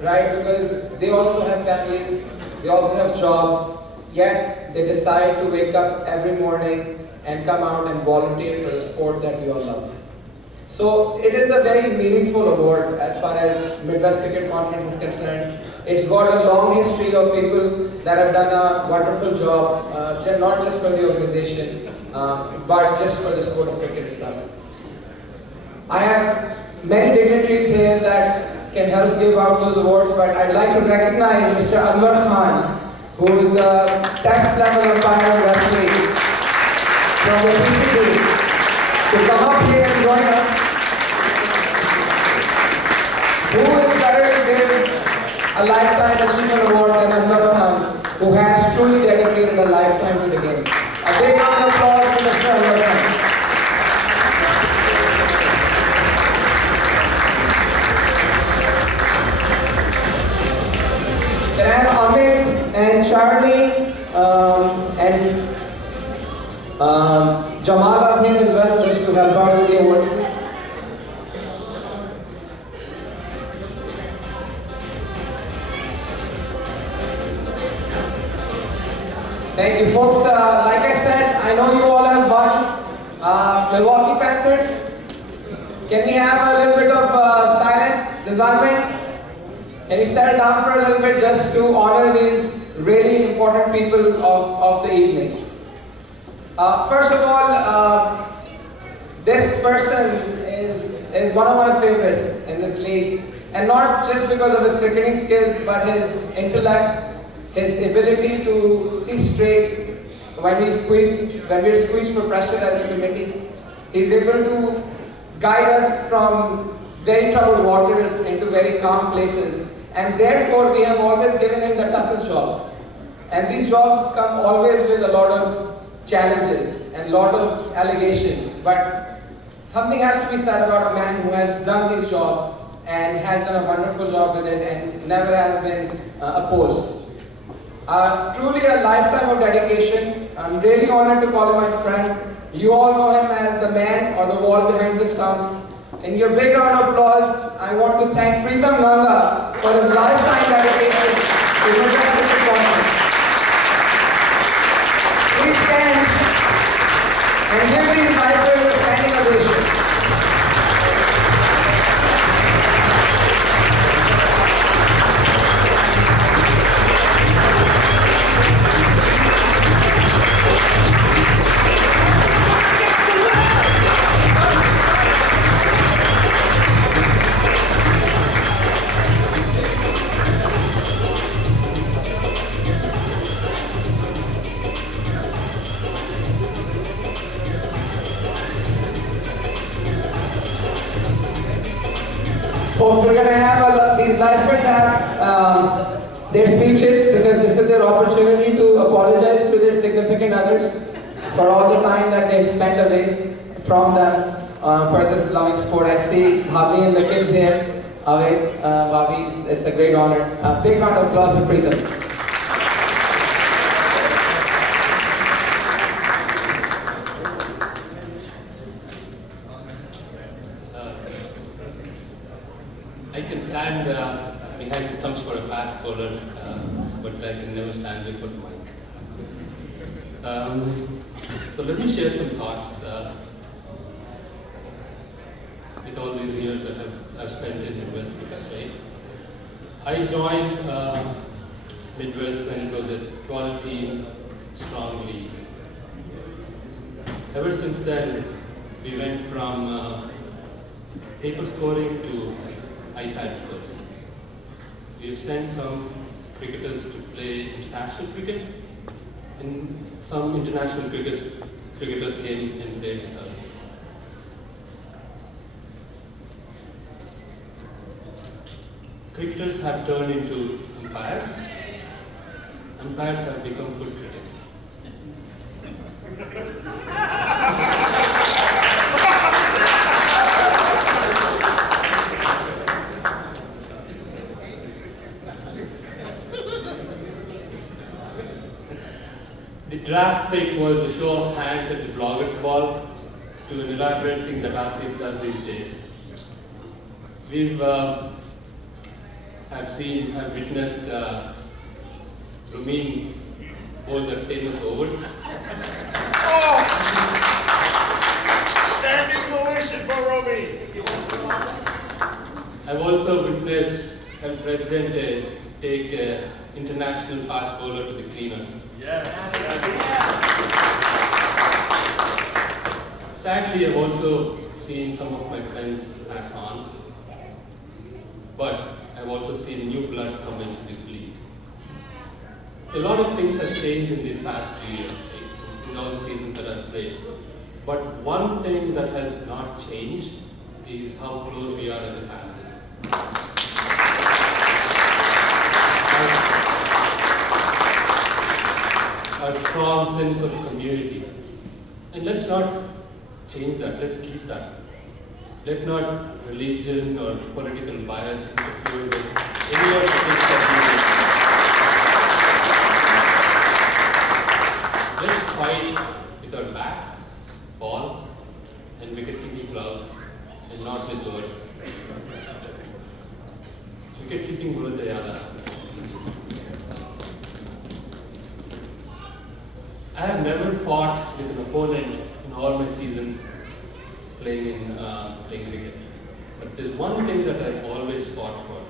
right? Because they also have families, they also have jobs, yet they decide to wake up every morning and come out and volunteer for the sport that we all love. So it is a very meaningful award as far as Midwest Cricket Conference is concerned. It's got a long history of people that have done a wonderful job, not just for the organization, but just for the sport of cricket itself. I have many dignitaries here that can help give out those awards, but I'd like to recognize Mr. Anwar Khan, who is a test level umpire and referee from the PCB, to come up here and join us. Who is better to give a Lifetime Achievement Award than Anwar Khan, who has truly dedicated a lifetime to the game. A big round of applause for Mr. Anwar Khan. Then I have Amit and Charlie and Jamal up here as well, just to help out with the awards. Thank you, folks. Like I said, I know you all have won. Milwaukee Panthers. Can we have a little bit of silence? Rizwan, can you settle down for a little bit just to honor these really important people of the evening? First of all, this person is one of my favorites in this league, and not just because of his cricketing skills, but his intellect, his ability to see straight when we're squeezed for pressure as a committee. He's able to guide us from very troubled waters into very calm places, and therefore we have always given him the toughest jobs. And these jobs come always with a lot of challenges and a lot of allegations, but something has to be said about a man who has done these jobs and has done a wonderful job with it and never has been opposed. Truly a lifetime of dedication. I'm really honored to call him my friend. You all know him as the man or the wall behind the stumps. In your big round of applause, I want to thank Pritam Nanga for his lifetime dedication to Midwest Cricket Conference. Please stand and give these lifers a standing ovation. Folks, we're going to have, these lifers have their speeches because this is their opportunity to apologize to their significant others for all the time that they've spent away from them for this loving sport. I see Bhabi and the kids here. Bhabi, it's a great honor. Big round of applause for Pritam. I can stand behind the stumps for a fast bowler, but I can never stand before the mic. So let me share some thoughts with all these years that I've spent in Midwest Cricket. I joined Midwest when it was a 12-team strong league. Ever since then, we went from paper scoring to iPad scoring. We've sent some cricketers to play international cricket, and some international cricketers came and played with us. Cricketers have turned into umpires. Umpires have become food critics. The draft pick was the show of hands at the blogger's ball to an elaborate thing that athlete does these days. I've witnessed Rumin bowl that famous oval. Oh! Standing ovation for Rumin. I've also witnessed El Presidente take an international fast bowler to the cleaners. Yeah. Sadly, I've also seen some of my friends pass on, but I've also seen new blood come into the league. So a lot of things have changed in these past few years, in all the seasons that I've played. But one thing that has not changed is how close we are as a family. Our strong sense of community. And let's not change that, let's keep that. Let not religion or political bias interfere with any of the things that we do. Let's fight with our bat, ball, and wicket-keeping gloves, and not with words. Wicket-keeping bolte yada. I have never fought with an opponent in all my seasons playing cricket. But there's one thing that I've always fought for.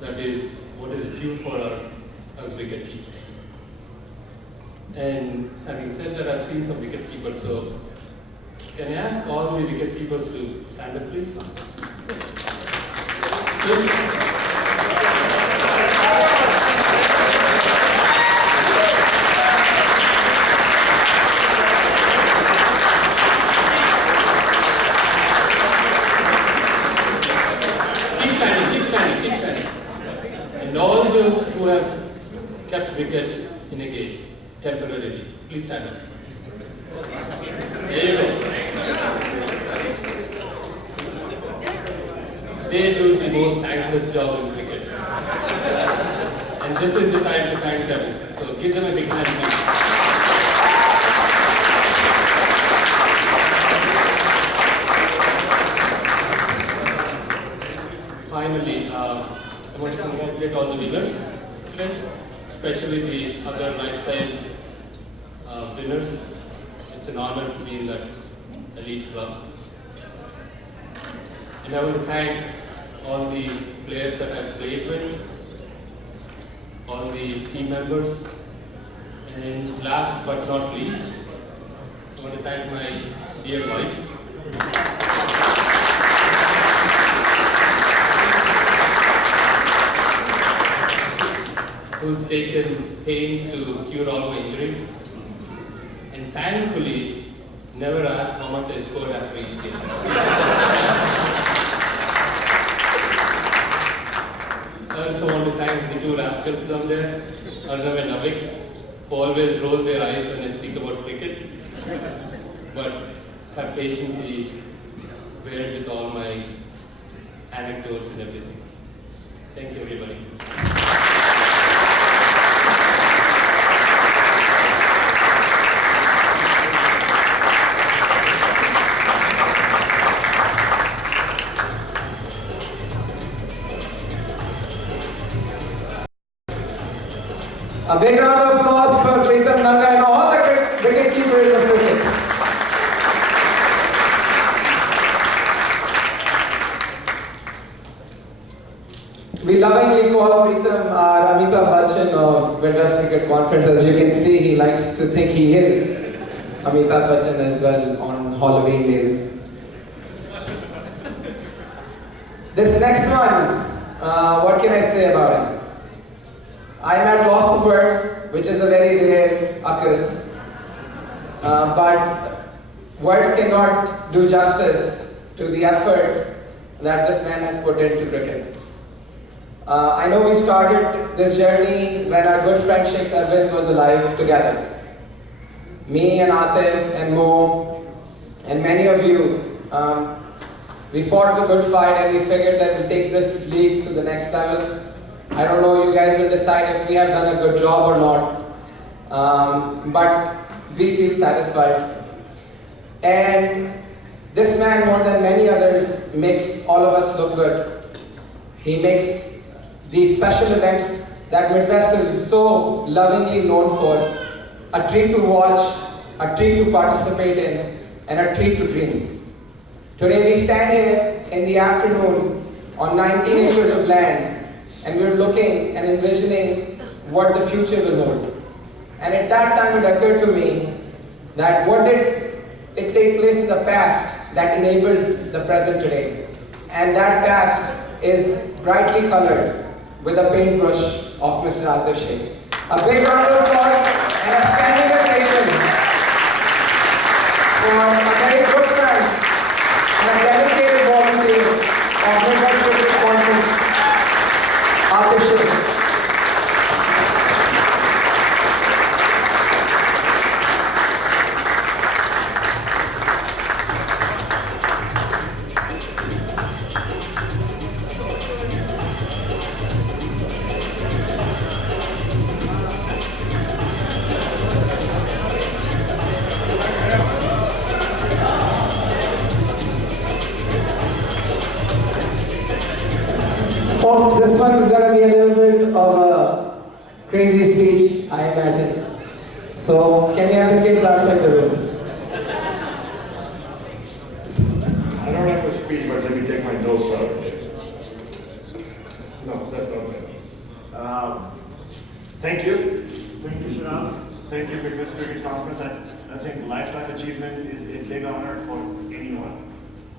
That is what is due for us wicket keepers. And having said that, I've seen some wicket keepers. So can I ask all the wicket keepers to stand up, please? And all those who have kept wickets in a game temporarily, please stand up. There you go. They do the most thankless job in cricket. And this is the time to thank them. So give them a big hand, please. Finally, I want to congratulate all the winners today, especially the other lifetime winners. It's an honor to be in that elite club. And I want to thank all the players that I've played with, all the team members, and last but not least, I want to thank my dear wife. Who's taken pains to cure all my injuries, and thankfully never asked how much I scored after each game. I also want to thank the two rascals down there, Arnav and Avik, who always roll their eyes when I speak about cricket, but have patiently beared with all my anecdotes and everything. Thank you, everybody. A big round of applause for Pritam Nanga and all the wicket keepers of cricket. We lovingly call Pritam our Amitabh Bachchan of Midwest Cricket Conference. As you can see, he likes to think he is Amitabh Bachchan as well on Halloween days. This next one, what can I say about him? I'm at loss of words, which is a very rare occurrence. But words cannot do justice to the effort that this man has put into cricket. I know we started this journey when our good friend Sheikh Sarvind was alive together. Me and Atif and Mo and many of you, we fought the good fight and we figured that we'll take this league to the next level. I don't know, you guys will decide if we have done a good job or not. but we feel satisfied. And this man, more than many others, makes all of us look good. He makes these special events that Midwest is so lovingly known for a treat to watch, a treat to participate in, and a treat to dream. Today we stand here in the afternoon on 19 acres of land, and we're looking and envisioning what the future will hold. And at that time it occurred to me that what did it take place in the past that enabled the present today? And that past is brightly colored with a paintbrush of Mr. Atif Sheikh. A big round of applause and a standing ovation for a very good friend and a dedicated volunteer of Midwest Cricket Conference, Atif Sheikh. Folks, this one is going to be a little bit of a crazy speech, I imagine. So, can we have the kids outside the room? I don't have a speech, but let me take my notes out. No, that's not my notes. Thank you. Thank you, Sharaz. Thank you, Midwest Cricket Conference. I think lifetime achievement is a big honor for anyone.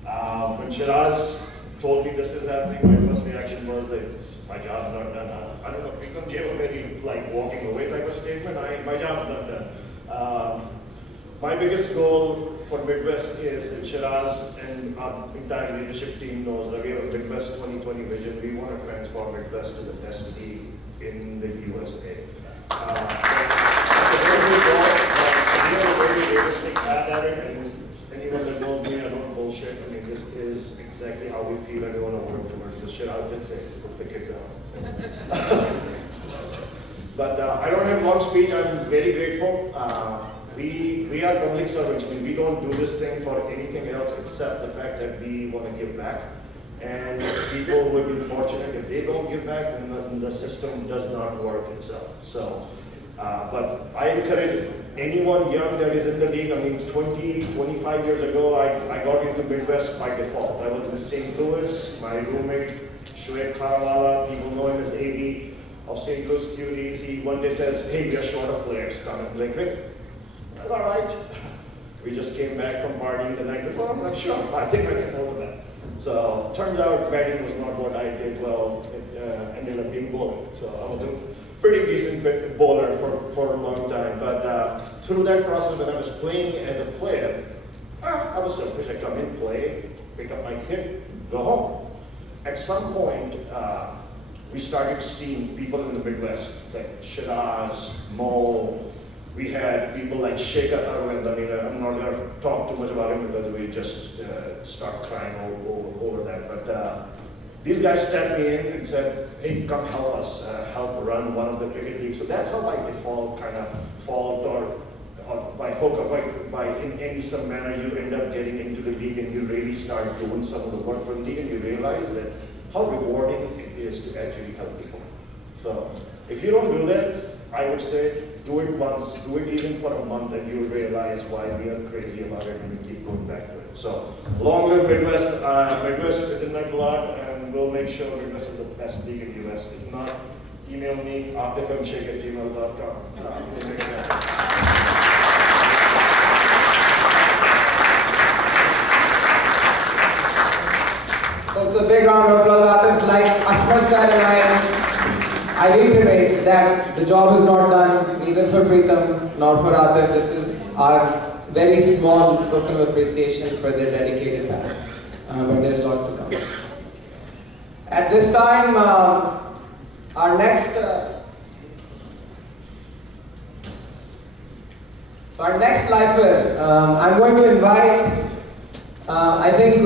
When Sharaz told me this is happening, my first reaction was that my job's not done. I don't know, people gave a very like walking away type of statement. My job's not done. My biggest goal for Midwest is, and Sharaz and our entire leadership team knows that we have a Midwest 2020 vision. We want to transform Midwest to the best league in the USA. It's a very good goal, but we have a very realistic path at it, and anyone that knows me, I don't bullshit. I mean, this is exactly how we feel and we want to work towards this shit. I'll just say, put the kids out. But I don't have a long speech. I'm very grateful. We are public servants. I mean, we don't do this thing for anything else except the fact that we want to give back. And people who have been fortunate, if they don't give back, then the system does not work itself. So, but I encourage anyone young that is in the league. I mean, 20, 25 years ago, I got into Midwest by default. I was in St. Louis. My roommate, Shoaib Karawala, people know him as AB of St. Louis Cuties. He one day says, hey, we are short of players. Come and play cricket. I'm like, all right. We just came back from partying the night before. I'm like, sure, I think I can hold that. So, turns out batting was not what I did well. It ended up being bowling. So I was a pretty decent bowler for a long time. But through that process, when I was playing as a player, I was selfish. I come in, play, pick up my kit, go home. At some point, we started seeing people in the Midwest, like Sharaz, Mo. We had people like Sheikh Atharwind. I mean, I'm not going to talk too much about him because we just start crying over that. But these guys stepped me in and said, hey, come help us, help run one of the cricket leagues. So that's how by default, kind of fault or by hook or by in any some manner, you end up getting into the league and you really start doing some of the work for the league and you realize that how rewarding it is to actually help people. So if you don't do that, I would say do it once, do it even for a month, and you'll realize why we are crazy about it and we keep going back to it. So long live Midwest. Midwest is in my blood, and we'll make sure Midwest is the best league in the US. If not, email me, atifmsheikh@gmail.com. So it's a big round of applause, Atif. Like Asmar said, and I reiterate that the job is not done, neither for Preetham nor for Atif. This is our very small token of appreciation for their dedicated task. But there's a lot to come. At this time, our next lifer, I'm going to invite, I think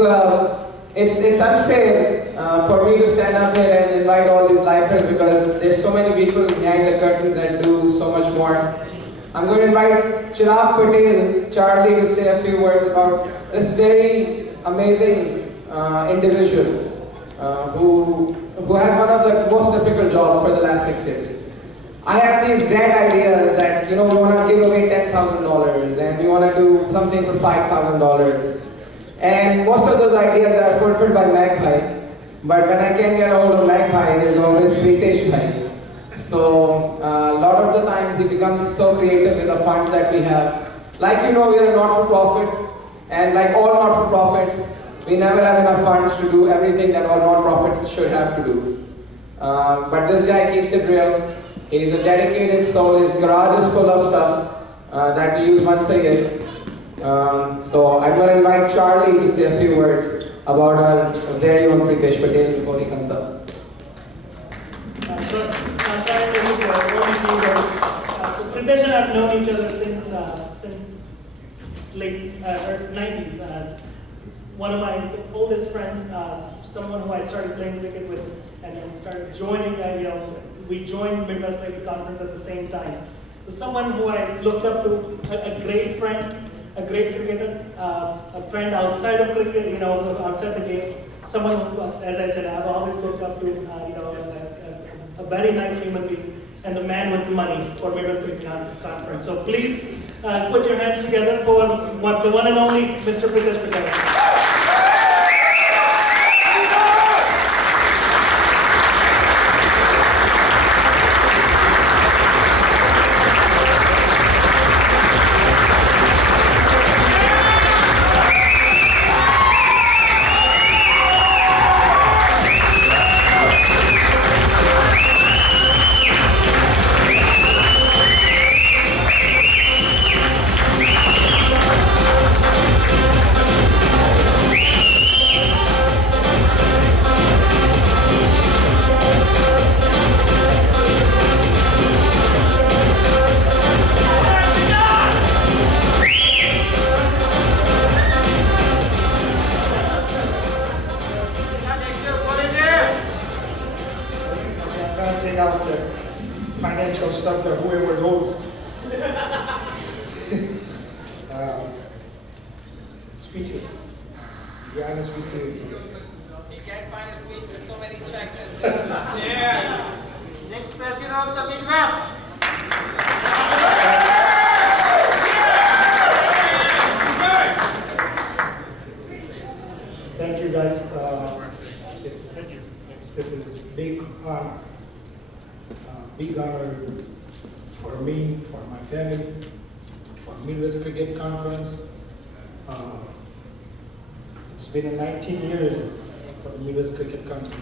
it's unfair for me to stand up here and invite all these lifers because there's so many people behind the curtains that do so much more. I'm going to invite Chirag Patel, Charlie, to say a few words about this very amazing individual who has one of the most difficult jobs for the last 6 years. I have these grand ideas that, we want to give away $10,000 and we want to do something for $5,000. And most of those ideas are fulfilled by Magpie. But when I can't get a hold of Magpie, there's always Pritesh Bhai. So a lot of the times he becomes so creative with the funds that we have. Like we are a not-for-profit, and like all not-for-profits, we never have enough funds to do everything that all non-profits should have to do. But this guy keeps it real. He's a dedicated soul. His garage is full of stuff that we use once a year. So I'm going to invite Charlie to say a few words about our very own Pritesh Patel before he comes up. So Pritesh and I have known each other since late 90s. One of my oldest friends, someone who I started playing cricket with, and then started joining. We joined Midwest Cricket Conference at the same time. So someone who I looked up to, a great friend, a great cricketer, a friend outside of cricket, outside the game. Someone who, as I said, I've always looked up to, a very nice human being, and the man with the money for Midwest Cricket Conference. So please put your hands together for the one and only Mr. Pritesh Patel. Speechless. Be honest with you. He can't find a speech, there's so many checks and things. Yeah. Next president of the Midwest. Thank you guys. This is big honor for me, for my family, for Midwest Cricket Conference. It's been 19 years for the Midwest Cricket Conference.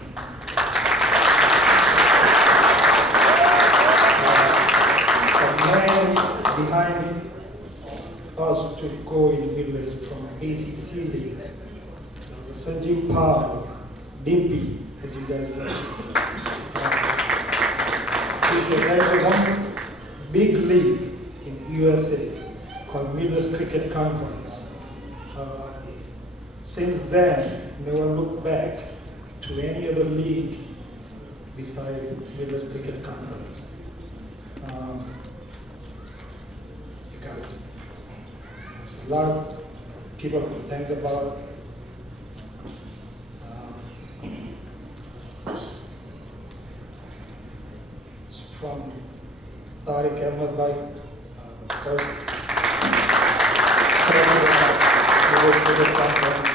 The man behind us to go in Midwest from ACC League, there was a Sanjeev Pal, Dimpy, as you guys know. He said there's one big league in USA called Midwest Cricket Conference. Since then, never looked back to any other league beside Midwest Cricket Conference. There's a lot of people to think about. It's from Tariq Ahmed Bhai, the first Cricket Conference,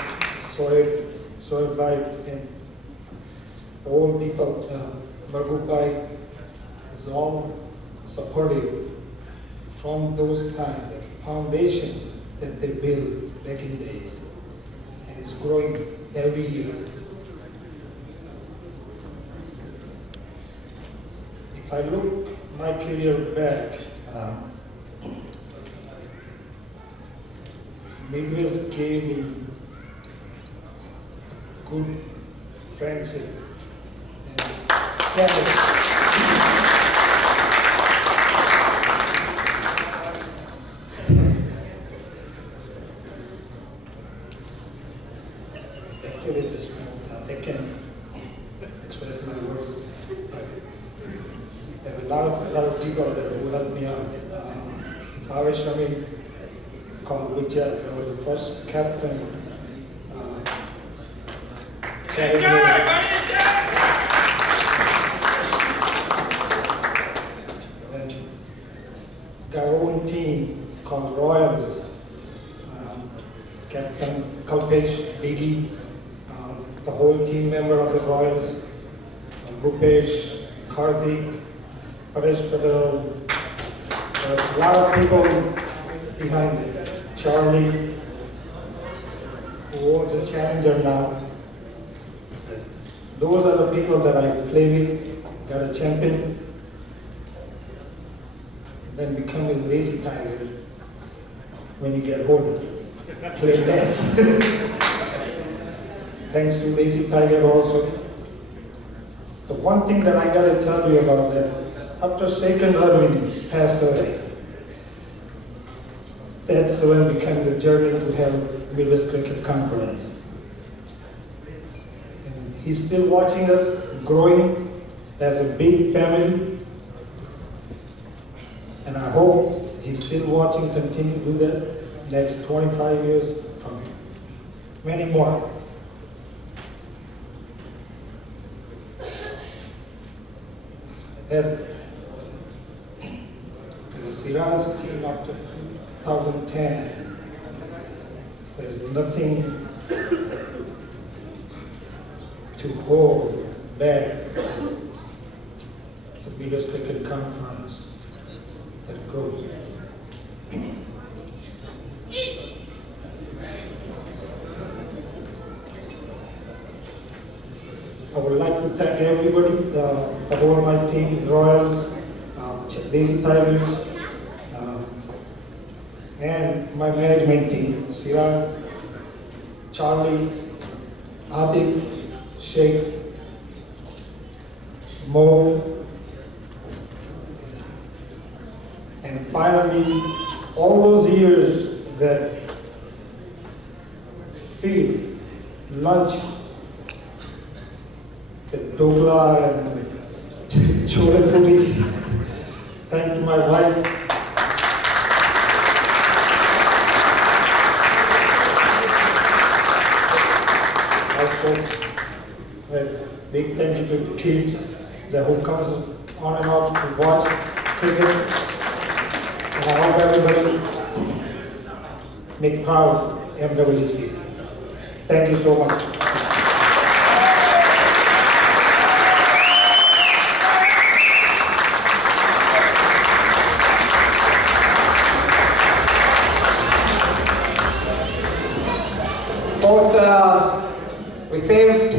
Sohaib Bhai, and the old people, Mahbub Bhai, is all supportive from those times, the foundation that they built back in the days, and it's growing every year. If I look my career back, Midwest gave me good friendship and actually just I can't express my words. There are a lot of other people that will help me out. Avish Shami called Butya, that was the first captain. And got our own team called Royals. Captain Kalpesh, Biggie, the whole team member of the Royals, Rupesh, Karthik, Paresh Patel. There's a lot of people behind it. Charlie, who owns the Challenger now. Those are the people that I play with, got a champion, then become a lazy tiger when you get older. Play less. Thanks to Lazy Tiger also. The one thing that I gotta tell you about that, after second Irving passed away, that's when became the journey to have Midwest Cricket Conference. And he's still watching us, growing as a big family. And I hope he's still watching, continue to do that next 25 years from many more. As the Sharaz team after 2010, there's nothing to hold back the Midwest Cricket Conference that grows. I would like to thank everybody, the whole my team, Royals, Lazy Tigers, and my management team, Sharaz, Charlie, Atif, Sheikh, Mo, and finally, all those years that feed, lunch, the dokla and the chole puri. Thank to my wife. Also, a big thank you to the kids that who comes on and off to watch cricket. And I hope everybody make proud MWCC. Thank you so much. Folks, we saved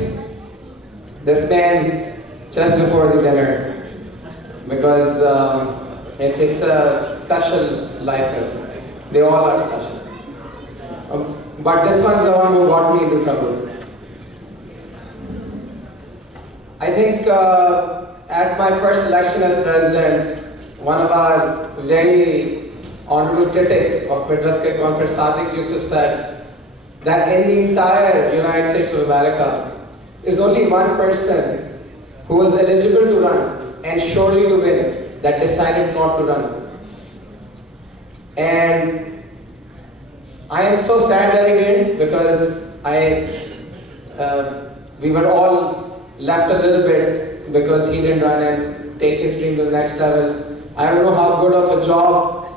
this man just before the dinner because it's a special life. They all are special. But this one's the one who got me into trouble. I think at my first election as president, one of our very honorable critic of Midwest Cricket Conference, Sadiq Yusuf, said that in the entire United States of America, there's only one person who was eligible to run and surely to win that decided not to run. And I am so sad that he didn't, because we were all left a little bit because he didn't run and take his dream to the next level. I don't know how good of a job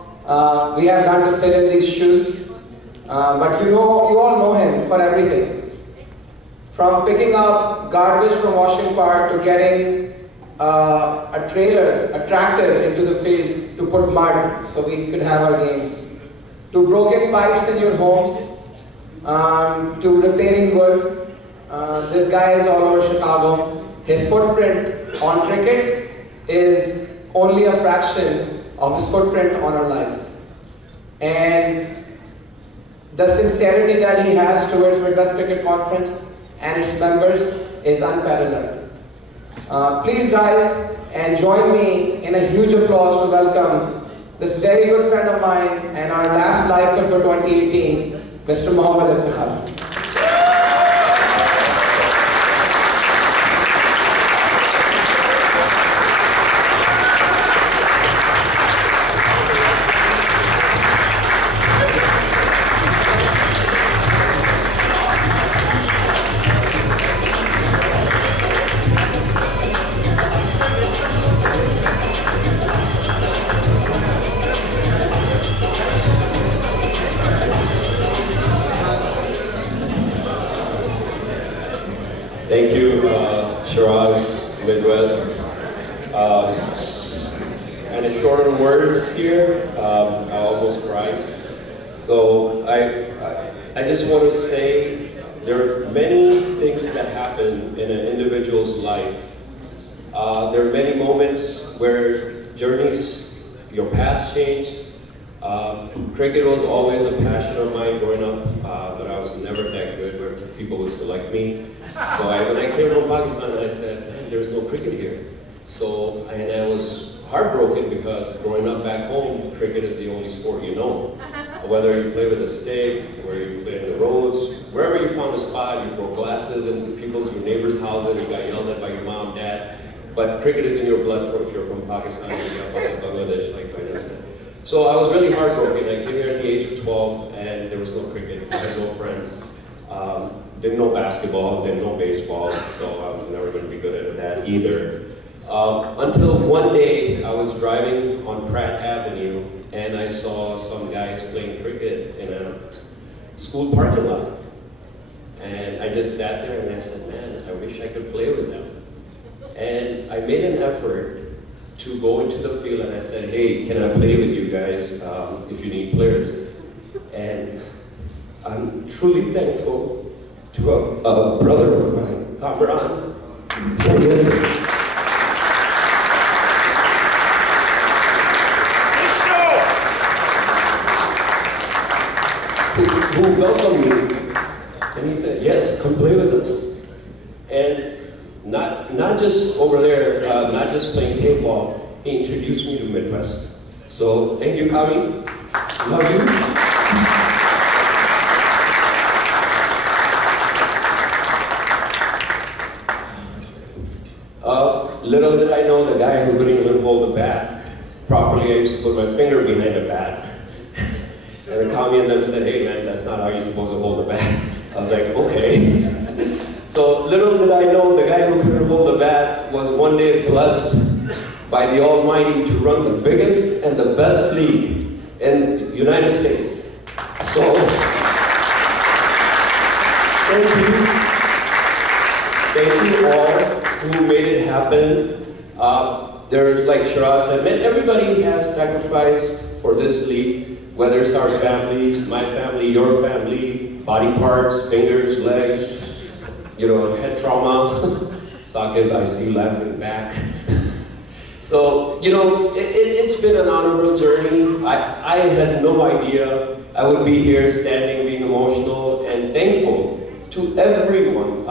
we have done to fill in these shoes. But you all know him for everything. From picking up garbage from Washington Park to getting a tractor into the field to put mud so we could have our games, to broken pipes in your homes, to repairing wood. This guy is all over Chicago. His footprint on cricket is only a fraction of his footprint on our lives. And the sincerity that he has towards Midwest Cricket Conference and its members is unparalleled. Please rise and join me in a huge applause to welcome this very good friend of mine and our last lifer for 2018, Mr. Mohammad Iftikhar. short on words here. I almost cried. So I just want to say there are many things that happen in an individual's life. There are many moments where journeys, your paths change. Cricket was always a passion of mine growing up, but I was never that good where people would select me. So when I came from Pakistan, I said, man, there's no cricket here. So, and I was heartbroken because growing up back home, cricket is the only sport you know. Whether you play with a stick, or you play in the roads, wherever you found a spot, you broke glasses in your neighbor's house and you got yelled at by your mom, dad. But cricket is in your blood if you're from Pakistan or you're from Bangladesh, like I said. So I was really heartbroken. I came here at the age of 12 and there was no cricket, I had no friends. Didn't know basketball, didn't know baseball, so I was never going to be good at that either. Until one day I was driving on Pratt Avenue and I saw some guys playing cricket in a school parking lot. And I just sat there and I said, man, I wish I could play with them. And I made an effort to go into the field and I said, hey, can I play with you guys if you need players? And I'm truly thankful to a brother of mine, Kamran, who welcomed me. And he said, yes, come play with us. And not just over there, not just playing table ball, he introduced me to Midwest. So thank you, Kami. Love you. Little did I know the guy who couldn't even hold a bat properly, I used to put my finger behind the bat. And the Kami and them said, hey man, that's not how you're supposed to hold a bat. I was like, okay. So little did I know the guy who couldn't hold a bat was one day blessed by the Almighty to run the biggest and the best league in the United States. So, thank you. Thank you all who made it happen. There's, like Sharaz said, man, everybody has sacrificed for this league, whether it's our families, my family, your family, body parts, fingers, legs, you know, head trauma. Saqib, I see laughing back. So, you know, it's been an honorable journey. I had no idea I would be here standing, being emotional and thankful to everyone.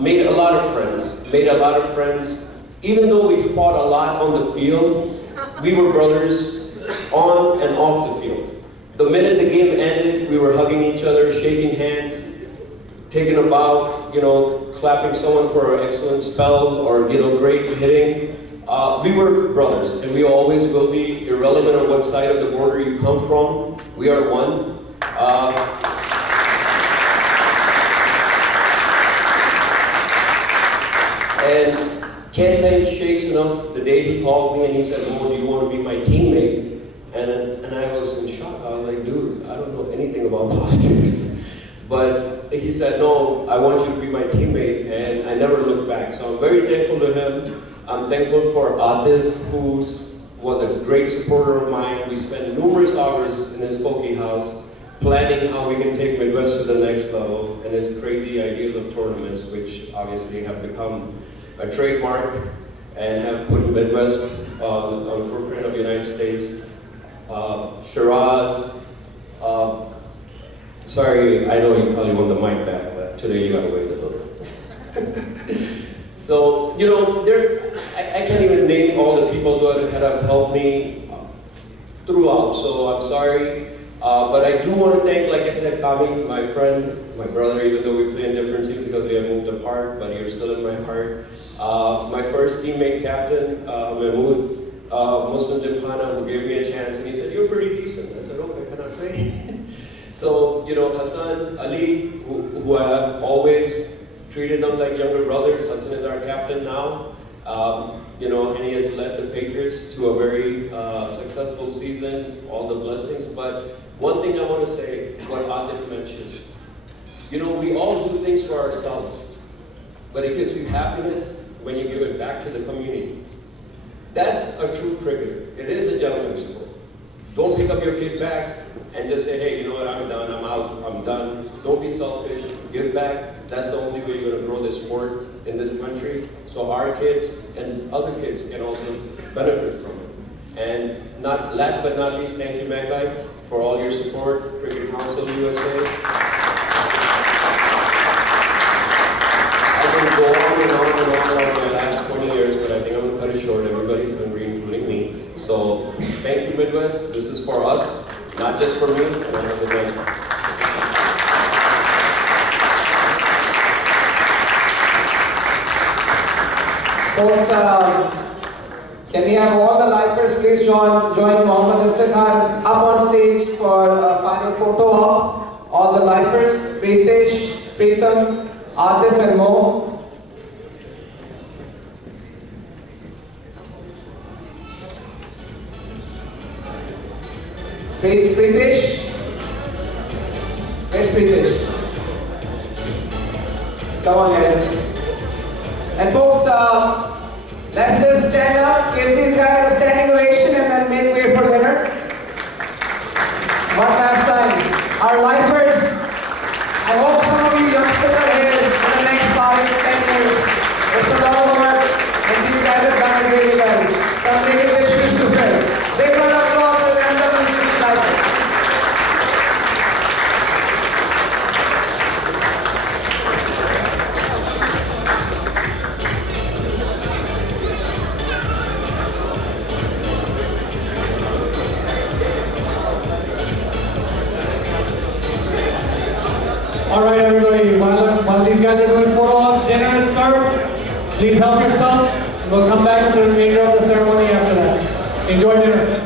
Made a lot of friends. Even though we fought a lot on the field, we were brothers on and off the field. The minute the game ended, we were hugging each other, shaking hands, taking a bow, you know, clapping someone for an excellent spell or, you know, great hitting. We were brothers, and we always will be, irrelevant on what side of the border you come from. We are one. And can't thank Shakes enough the day he called me and he said, oh, do you want to be my teammate? And I was in shock. I was like, dude, I don't know anything about politics. But he said, no, I want you to be my teammate, and I never looked back. So I'm very thankful to him. I'm thankful for Atif, who was a great supporter of mine. We spent numerous hours in his Skokie house planning how we can take Midwest to the next level, and his crazy ideas of tournaments, which obviously have become a trademark and have put Midwest on the footprint of the United States. Sharaz, sorry, I know you probably want the mic back, but today you gotta wait a little. So, you know, I can't even name all the people that have helped me throughout, so I'm sorry. But I do want to thank, like I said, Kami, my friend, my brother, even though we play in different teams because we have moved apart, but you're still in my heart. My first teammate captain, Mahmood, Muslim Dimkhana, who gave me a chance, and he said, you're pretty decent. I said, okay, can I play? So, you know, Hassan, Ali, who I have always treated them like younger brothers. Hassan is our captain now. You know, and he has led the Patriots to a very successful season, all the blessings. But one thing I want to say is what Atif mentioned. You know, we all do things for ourselves, but it gives you happiness when you give it back to the community. That's a true cricketer. It is a gentleman's sport. Don't pick up your kid back and just say, hey, you know what, I'm done, I'm out, I'm done. Don't be selfish, give back. That's the only way you're going to grow this sport in this country. So our kids and other kids can also benefit from it. And last but not least, thank you, Banquet, for all your support, Cricket Council USA. I can go on and on and on over my last 20 years, but I think I'm going to cut it short. Everybody's hungry, including me. So thank you, Midwest. This is for us, not just for me. And I have a good night. Folks, can we have all the lifers please join Mohammed Iftikhar up on stage for a final photo op. All the lifers, Pritesh, Pritam, Adif and Mo. Pritesh? Where's Pritesh? Come on guys. And folks, let's just stand up, give these guys a standing ovation and then make way for dinner. One last time. Our lifers, I hope some of you youngsters are here in the next 5 to 10 years. It's a lot of work and these guys have done it really well. Some really big shoes to fill. Big round of applause for the MWCC lifers. All right, everybody, while these guys are doing photo ops, dinner is served. Please help yourself. We'll come back with the remainder of the ceremony after that. Enjoy dinner.